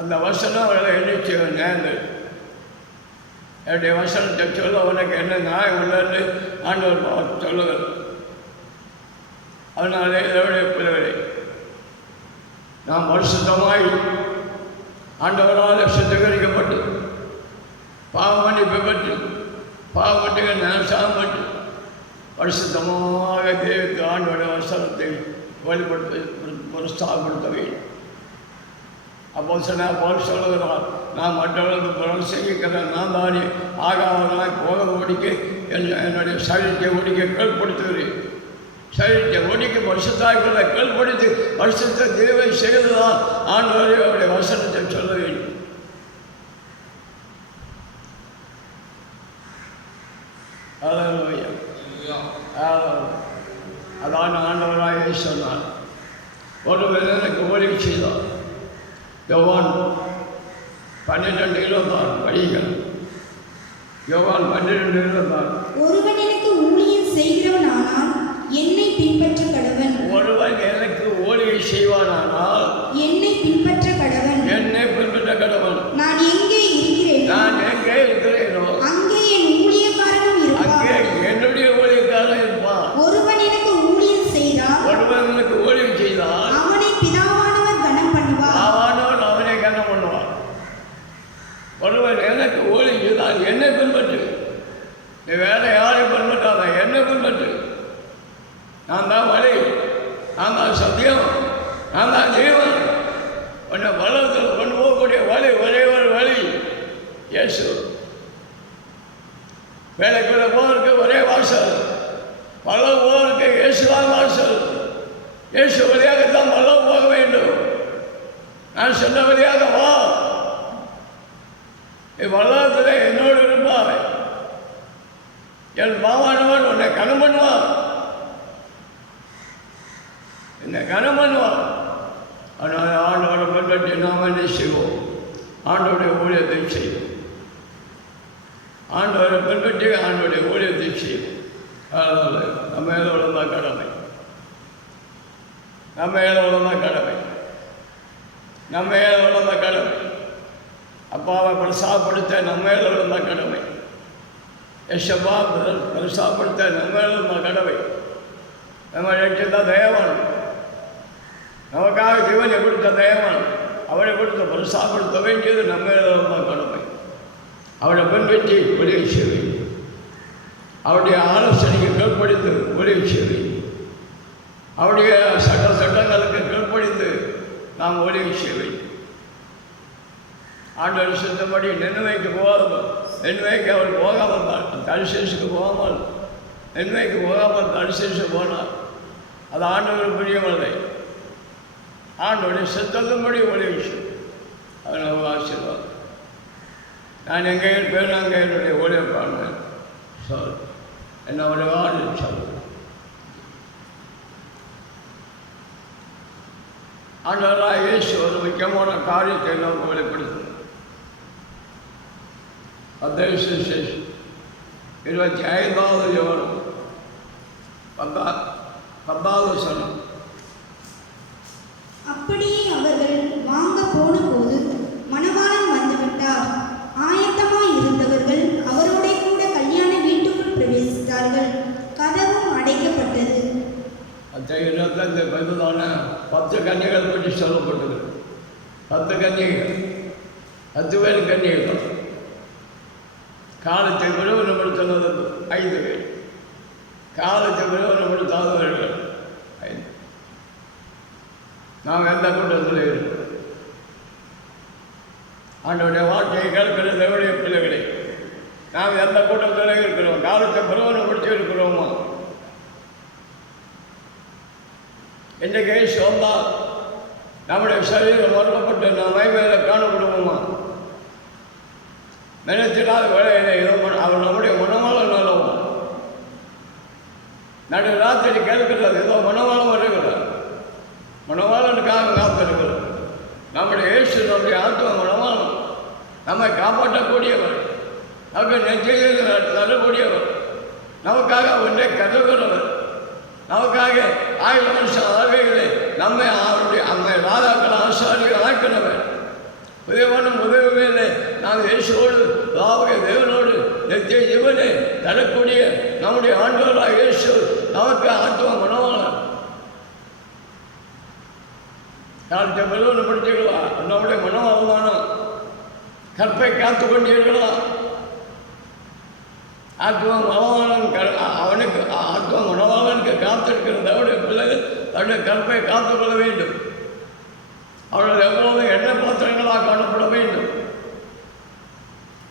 அந்த வசனம் அவளை எண்ணிச்சு நியாயங்கள். என்னுடைய வசனத்தை சொல்ல உனக்கு என்ன நியாயம் இல்லைன்னு ஆண்டவர் சொல்லுங்கள். அதனாலே என்னுடைய பிள்ளைகளே, நாம் பரிசுத்தமாய் ஆண்டவரால் சுத்திகரிக்கப்பட்டு பாவமன்னிப்பு பெற்று பாவமன்னிப்பு ஞானஸ்நானம் பெற்று பரிசுத்தமாக தேவனுக்கு ஆண்டவருடைய வசனத்தை வெளிப்படுத்த பிரஸ்தாபப்படுத்த வேண்டும். அப்போ போல் சொல்லுகிறார், நான் மற்றவர்களுக்கு புறம் செய்கிறேன், நான் தானே ஆகாதவனாய் போக ஒடிக்க என்னுடைய சரீரத்தை ஒடிக்க கீழ்ப்படுத்துகிறேன். சரீரத்தை ஒடிக்க பரிசுத்தாய்களை கீழ்ப்படுத்தி பரிசுத்த தேவை செய்துதான் ஆண்டவரே அவருடைய வசனத்தை சொல்ல வேண்டும். அதான் ஆண்டவராக சொன்னார். ஒருவர் எனக்கு ஊழிய செய்தார். யோவான் 12:26 படிகள். யோவான் 12:26. ஒருவன் எனக்கு ஊழியம் செய்கிறவனானால் என்னை பின்பற்ற கடவன். ஒருவன் எனக்கு ஊழியம் செய்வானானால் என்னை பின்பற்ற கடவன். என்னை பின்பற்ற கடவன். நான் எங்கே இருக்கிறேனோ அங்கே என் ஊழியக்காரனும் இருப்பான். அங்கே என்னுடைய ஊழியக்காரன் இருப்பான். ஒருவன் எனக்கு ஊழியம் செய்தால் அவனை பிதாவானவர் கனம் பண்ணுவார். அவனை கனம் பண்ணுவார். ஒருவன் எனக்கு ஊழியம் செய்தால் என்னை பின்பற்று. நீ வேற யாரையும் பின்பற்றாத, என்னை பின்பற்று. நான் தான் வழி, நான் தான் சத்தியம், நான் தான் ஜீவன். உன்னை பலத்தில் கொண்டு போகக்கூடிய வழி, ஒரே ஒரு வழி இயேசு. வேலைக்குள்ள போவதற்கு ஒரே வாசல், பல்லவ போவதற்கு இயேசுதான் வாசல். இயேசு வழியாகத்தான் பல்லவ போக வேண்டும். நான் சொன்ன வழியாக வா, பல்லவத்தில் என்னோடு இருப்பார். என் மாமானவன் உன்னை கனம் பண்ணுவான், என்னை கனம் பண்ணுவான். அதனால் ஆண்டோட பின்பற்றி நாம் என்ன செய்வோம்? ஆண்டோடைய ஊழியத்தை செய்வோம். ஆண்டவரை பின்பற்றி ஆண்டோடைய ஊழியத்தை செய்வோம். அதனால் நம்ம மேலே உள்ளதா கடமை, நம்ம மேலே உள்ளதா கடமை, நம்ம மேலே உள்ளதா கடமை. அப்பாவை பிரசாதப்படுத்த நம்ம மேலே உள்ளதா கடமை. யசப்பா பிரசாதப்படுத்த நம்ம மேலே உள்ள கடமை. நம்ம ரட்சித்த தேவன், நமக்காக ஜீவனை கொடுத்த தேவன், அவனை கொடுத்த பிரசாதப்படுத்த வேண்டியது நம்ம மேலே உள்ள கடமை. அவனை பின்பற்றி உதவி செய்ய, அவருடைய ஆலோசனைக்கு கீழ்ப்படிந்து உதவி செய்ய, அவருடைய சட்டங்களுக்கு கீழ்ப்படிந்து நாம் உதவி செய்ய. ஆண்டவர் சித்தப்படி நினைவைக்கு போகாமல், நினைவைக்கு அவர் போகாமல் தரிசேஷுக்கு போகாமல், நினைவைக்கு போகாமல் தரிசேஷு போனார். அது ஆண்டவர் புரியவில்லை. ஆண்டோடைய சித்தத்தின்படி உதவி செய்யும். அதனால் ஆசீர்வாதம். நான் எங்கே இருப்பேன், அங்கே என்னுடைய ஊழிய காணுவேன். சொல் என்னுடைய வாழ்வு சொல். ஆண்டவராக இயேசு ஒரு முக்கியமான காரியத்தை நமக்கு வெளிப்படுத்தும். அத்தியாய சுவிசேஷம் 25வது அதிகாரம் 10வது வசனம். அப்படியே அவர்கள் வாங்க போன போது மணவாளன் வந்துவிட்டார். ஆயத்தமாய் இருந்தவர்கள் அவரோட கூட கல்யாண வீட்டுக்குள் பிரவேசித்தார்கள். கதவும் அடைக்கப்பட்டது. அத்தகைய பெரிதான 10 கன்னிகள் பற்றி சொல்லப்பட்டது. 10 கன்னிகள், 10 பேர் கன்னிகள். காலத்தை பிரயோஜனப்படுத்தினது 5 பேர், காலத்தை பிரயோஜனப்படுத்தாதவர்கள் 5. நாம் எந்த கூட்டத்தில் இருக்கிறோம்? ஆண்டவருடைய வாழ்க்கையை கேட்கிற தேவனுடைய பிள்ளைகளை நாம் எந்த கூட்டத்தில் இருக்கிறோம்? காலத்தை பிரயோஜனப்படுத்தி இருக்கிறோமா? இன்றைக்கு சொன்னால் நம்முடைய சரீரம் மறுக்கப்பட்டு நாம் மேலே காணப்படுவோமா? நினைத்திடாத வேலையில அவர் நம்முடைய மனமால நடு ராத்திரி கேட்கிறது ஏதோ மனவாளம் வருகிறார், மனவாளனுக்காக காத்திருக்கிறது. நம்முடைய இயேசு நம்முடைய ஆத்ம மனவாளம், நம்மை காப்பாற்றக்கூடியவர், நமக்கு நெஞ்சையில் தரக்கூடியவர், நமக்காக ஒன்றை கருதுகிறவர், நமக்காக 1000 வருஷம் ஆகையிலே நம்மை அவருடைய அம்மை ராதாக்கள் ஆசாரிகள் ஆக்கினவர். உதவனும் உதவியிலே நாம் இயேசுவோடு தாவகை தேவனோடு நித்திய ஜீவனை தரக்கூடிய நம்முடைய ஆண்டவராக இயேசு நமக்கு ஆத்ம மனவாளர். யார்கிட்ட மெதுவனை படிச்சுக்கலாம், நம்முடைய மனவாளமான கற்பை காத்து கொண்டீர்களா? ஆத்ம மனவாளன் அவனுக்கு ஆத்ம மனவாளனுக்கு காத்திருக்கிறது அவருடைய பிள்ளைகள் தன்னுடைய கற்பை காத்துக்கொள்ள வேண்டும். அவர்கள் எப்போதும் எண்ணெய் பாத்திரங்களாக காணப்பட வேண்டும்.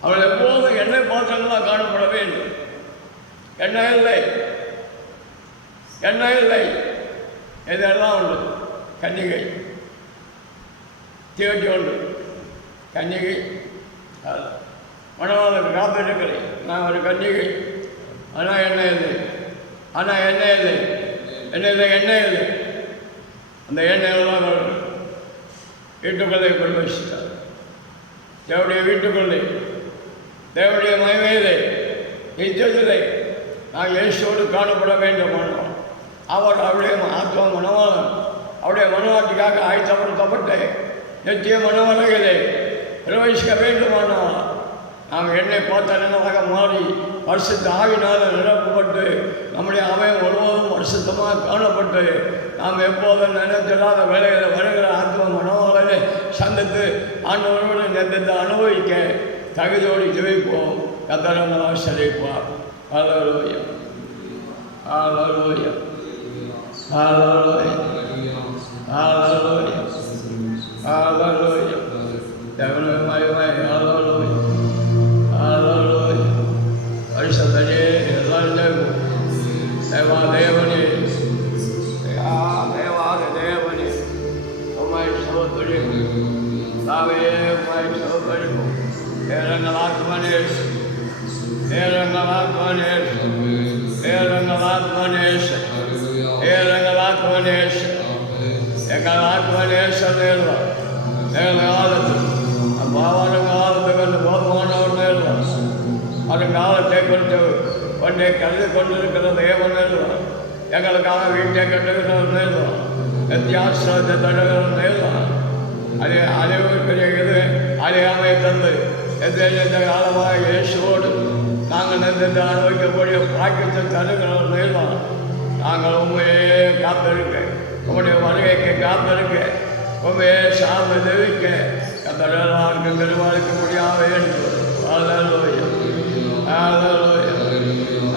அவர்கள் எப்போதும் எண்ணெய் பாத்திரங்களாக காணப்பட வேண்டும். எண்ணெய் இல்லை, எண்ணெய் இல்லை, இதெல்லாம் உண்டு. கன்னிகை தேட்டி உண்டு, கன்னிகை மனவாளனுக்கு காப்பிருக்கிறேன். நான் ஒரு கன்னிகை, ஆனால் எண்ணெய் இல்லை, ஆனால் எண்ணெய் இல்லை, எண்ணெய் இல்லை, எண்ணெய் இல்லை. அந்த எண்ணெயெல்லாம் வீட்டுக்குள்ளே பிரவேசித்தார். தேவடைய வீட்டுக்குள்ளே தேவடைய மகிமையிலே நிச்சயத்திலே நான் இயேசுவோடு காணப்பட வேண்டுமானோம். அவர் அவருடைய ஆத்ம மனவாளன், அவருடைய மனவாட்டிக்காக ஆயத்தப்படுத்தப்பட்ட நிச்சய மனவரையிலே பிரவேசிக்க வேண்டுமானால் நாம் எண்ணெய் பாத்திரங்களாக மாறி பரிசுத்த ஆவினால் நிரப்பப்பட்டு நம்முடைய அவயம் முழுவதும் பரிசுத்தமாக காணப்பட்டு நாம் எப்போதும் நினைத்திடாத வேலைகளை வருகிற ஆத்ம மனோவலை சந்தித்து ஆண்டவரோடு நினைத்து அனுபவிக்க தகுதியோடு ஜெயிப்போம். கத்தரமாக செழிப்பார். ஹல்லேலூயா, ஹல்லேலூயா, ஹல்லேலூயா, ஹல்லேலூயா, ஹல்லேலூயா. தேவனுடைய மகிமை. ஹல்லேலூயா, ஹல்லேலூயா. பரிசுத்தரே எல்லாரும் தேவா தேவனே, தேவாத தேவனே, உம்மை ஸ்தோத்திரிக்கிறோம். தாவே உம்மை ஸ்தோத்திரிக்கிறோம். ஏரங்கள் ஆத்மனேஷ், ஏரங்கள் ஆத்மனேஷ், ஏரங்கள் ஆத்மனேஷ், ஏரங்கள் ஆத்மனேஷ், எங்கள் ஆத்மனேஷ் நேர்வா காலத்து பாவான காலத்துக்கு அந்த போதுமானவர் நேர்வா அது காலத்தை கொண்டு கொண்டே கருதி கொண்டிருக்கிற தேவன் நேர்வா எங்களுக்காக வீட்டை கட்டுகிறவர் நேர்வா வித்தியாசத்தை தடுகிற நேர்வா அதே அறிவுக்குரிய இது அறியாமை தந்து எந்த காலமாக இயேசுவோடு நாங்கள் நின்று அனுபவிக்கக்கூடிய பாக்கியத்தை தருகிறவர் நேர்வா நாங்கள் உண்மையே காத்திருக்க, உங்களுடைய வருகைக்கு காத்திருக்க, உண்மையே சார்ந்து தெரிவிக்க கத்தடலாருக்கு பெருமாளுக்கு முடியாத என்று. ஹல்லேலூயா, ஹல்லேலூயா,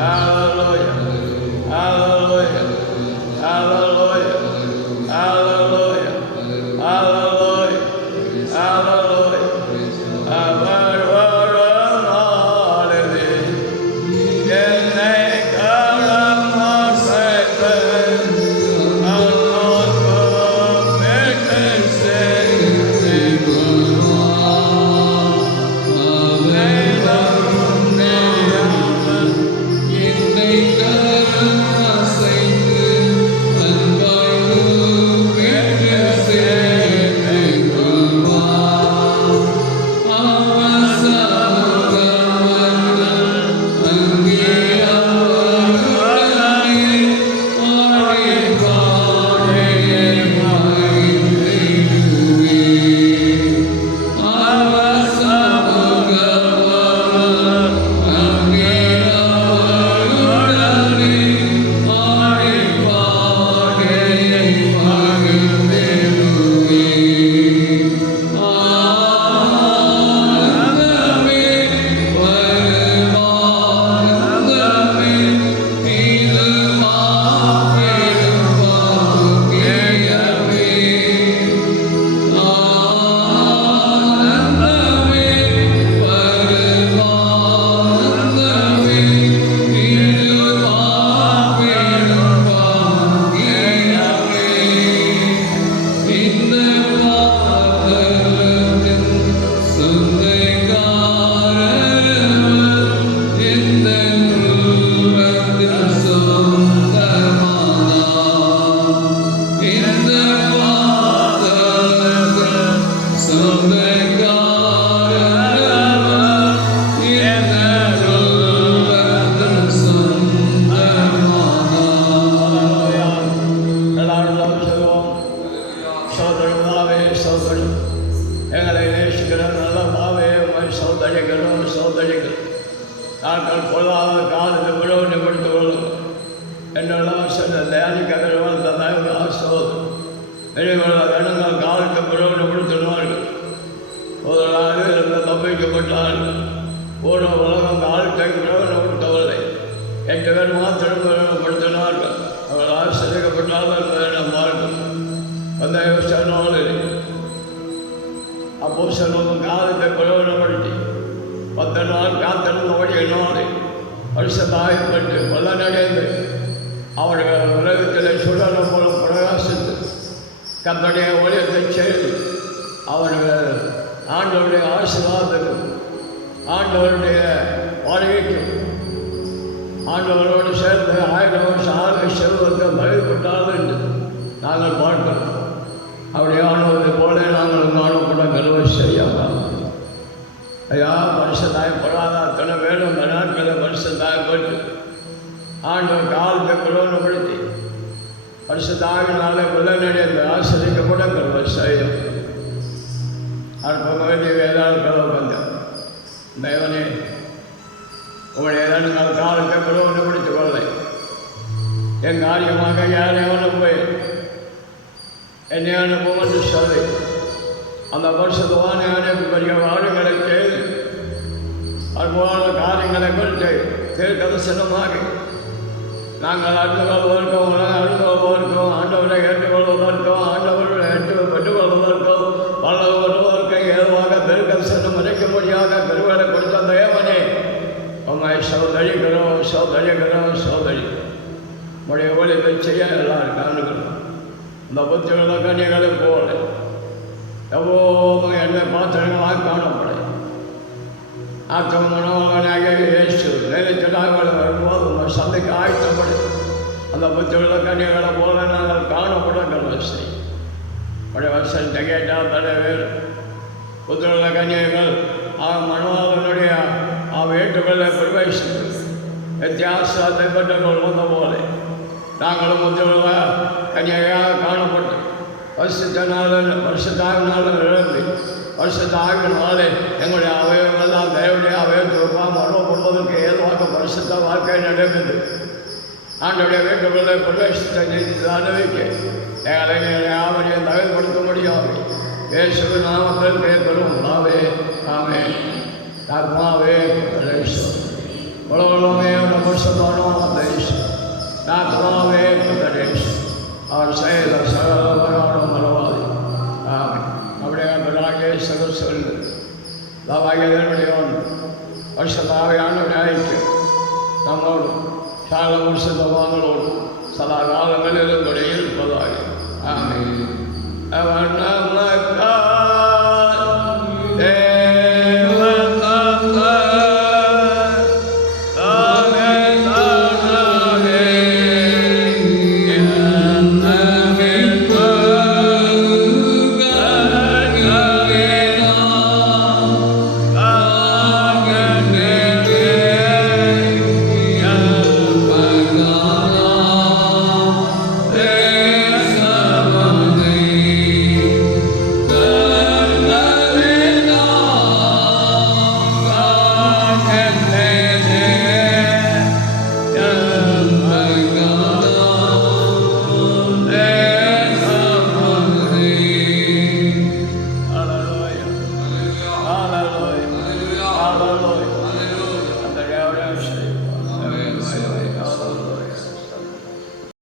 ஹல்லேலூயா, ஹல்லேலூயா, ஹல்லேலூயா, ஹல்லேலூயா, ஹல்லேலூயா, ஹல்லேலூயா. அவர் வரும் நாளிலே என்னை என்னை நாட்கள் பொல்லாத காலத்தை விடவு கொடுத்துக் கொள்ளும் என்னோட லேனிக்க ஆசோது வெளிவர வேணுங்கள் காலத்தை விடவு கொடுத்துள்ளார்கள் ஒரு நாள் இருந்த தப்பிக்கப்பட்டார்கள் ஒரு உலகம் காலத்தை விடவு கொடுத்தவரை 8 பேர் மாத்திரம் விடப்படுத்தினார்கள் அவர்கள் ஆசிரியப்பட்டார்கள் என்பதை நாம் பார்க்கும் அந்த சொன்னோடு அப்போ சொல்லும் காலத்தை பிரயோஜனப்படுத்தி 10 நாள் காத்திருந்த வழியினோடு வருஷத்தாயப்பட்டு பலனடைந்து அவர்கள் உலகத்தில் சுடலை போல பிரகாசித்து கத்தடைய ஒளியத்தை செய்து அவர்கள் ஆண்டவருடைய ஆசீர்வாதத்துக்கும் ஆண்டவருடைய வாழ்க்கைக்கும் ஆண்டவரோடு சேர்ந்து 1000 வருஷம் ஆக செல்வதற்கு பயப்பட்டார்கள் என்று நாங்கள் பார்க்கிறோம். அப்படி ஆனவதை போல நாங்கள் காணப்பட கருவை செய்யலாம். ஐயா மனுஷதாயப்படாத அத்தனை பேரும் அந்த நாட்களில் மனுஷதாயப்பட்டு ஆண்டவர் காலத்தை பிரயோஜனப்படுத்தி வருஷத்தாகினாலே பலனடைந்து ஆசிரியக்கப்பட கருவை செய்யும். அற்புதமாக வேதாள வந்தேன் தேவனே உங்களுடைய நீங்கள் காலத்தை பிரயோஜனப்படுத்திக் கொள்ளை என் காரியமாக யாரையான போய் என்னை அனுப்பும் என்று சொல்லி அந்த வருஷத்துவான அனைத்து பெரிய வாழ்களை செய்து அற்புதமான காரியங்களை குறித்து தீர்க்கதரிசனமாக நாங்கள் அறிந்து கொள்வதற்கும் அறிந்து கொள்வதற்கும் ஆண்டவரை ஏற்றுக்கொள்வதற்கும் ஆண்டவர்களை பெற்றுக்கொள்வதற்கும் பல வருவதற்கும் ஏதுவாக தீர்க்கதரிசனம் மறைக்கும்படியாக பெருவரை கொடுத்த தேவனே உம்மை சோதரிக்கிறோம் சோதரிக்கிறோம் சோதரி உடைய ஒளிப்பை செய்ய எல்லாரும் காணுகிறோம். இந்த புத்தியுள்ள கன்னிகளை போல எவ்வளோ எண்ணெய் பாத்திரங்களாக காணப்பட ஆக்கமனோகனாக இயேசு நிலைத்ததாக வரும்போது உங்கள் சந்தைக்கு ஆயத்தப்படு அந்த புத்தியுள்ள கன்னிகளை போல நாங்கள் காணப்பட கல்வசை உடைய வசனத்தை கேட்டால் தடை வேறு புத்தியுள்ள கன்னிகள் மனோகனுடைய வேட்டுகளை பிரவேசித்து வித்தியாசத்தை பெற்றுக் கொள்வத போல நாங்களும் புத்தியுள்ள கன்னியாக காணப்பட்டு வருஷத்தாகினால நிரம்பி வருஷத்தாகினாலே எங்களுடைய அவயவங்கள்லாம் தேவனுடைய அவயவத்துவமாக மரணப்படுவதற்கு ஏதுவாக வருஷத்த வாழ்க்கை நடக்குது. ஆண்டோடைய வீட்டுக்குள்ளே பிரவேசத்தை அனுபவிக்க எங்களை யாவரையும் தகவல்படுத்த முடியாது. இயேசு நாமத்தில் கேட்கிறோம். ஆவே ஆமே ஆத்மாவே உலகமே வருஷத்தானோ தேசம் ஆத்மாவே பிரதேஷ் அவர் செய்த சகலவரான மரவாதி ஆமே அப்படியே பிள்ளாகே சகல் சொல்லு லாவாகியதனுடைய வருஷத்தாவையான ஐக்கியம் நம்மோடு சால வருஷத்தவாங்களோடு சதா காலங்களில் இருப்பதாக ஆமே அவன்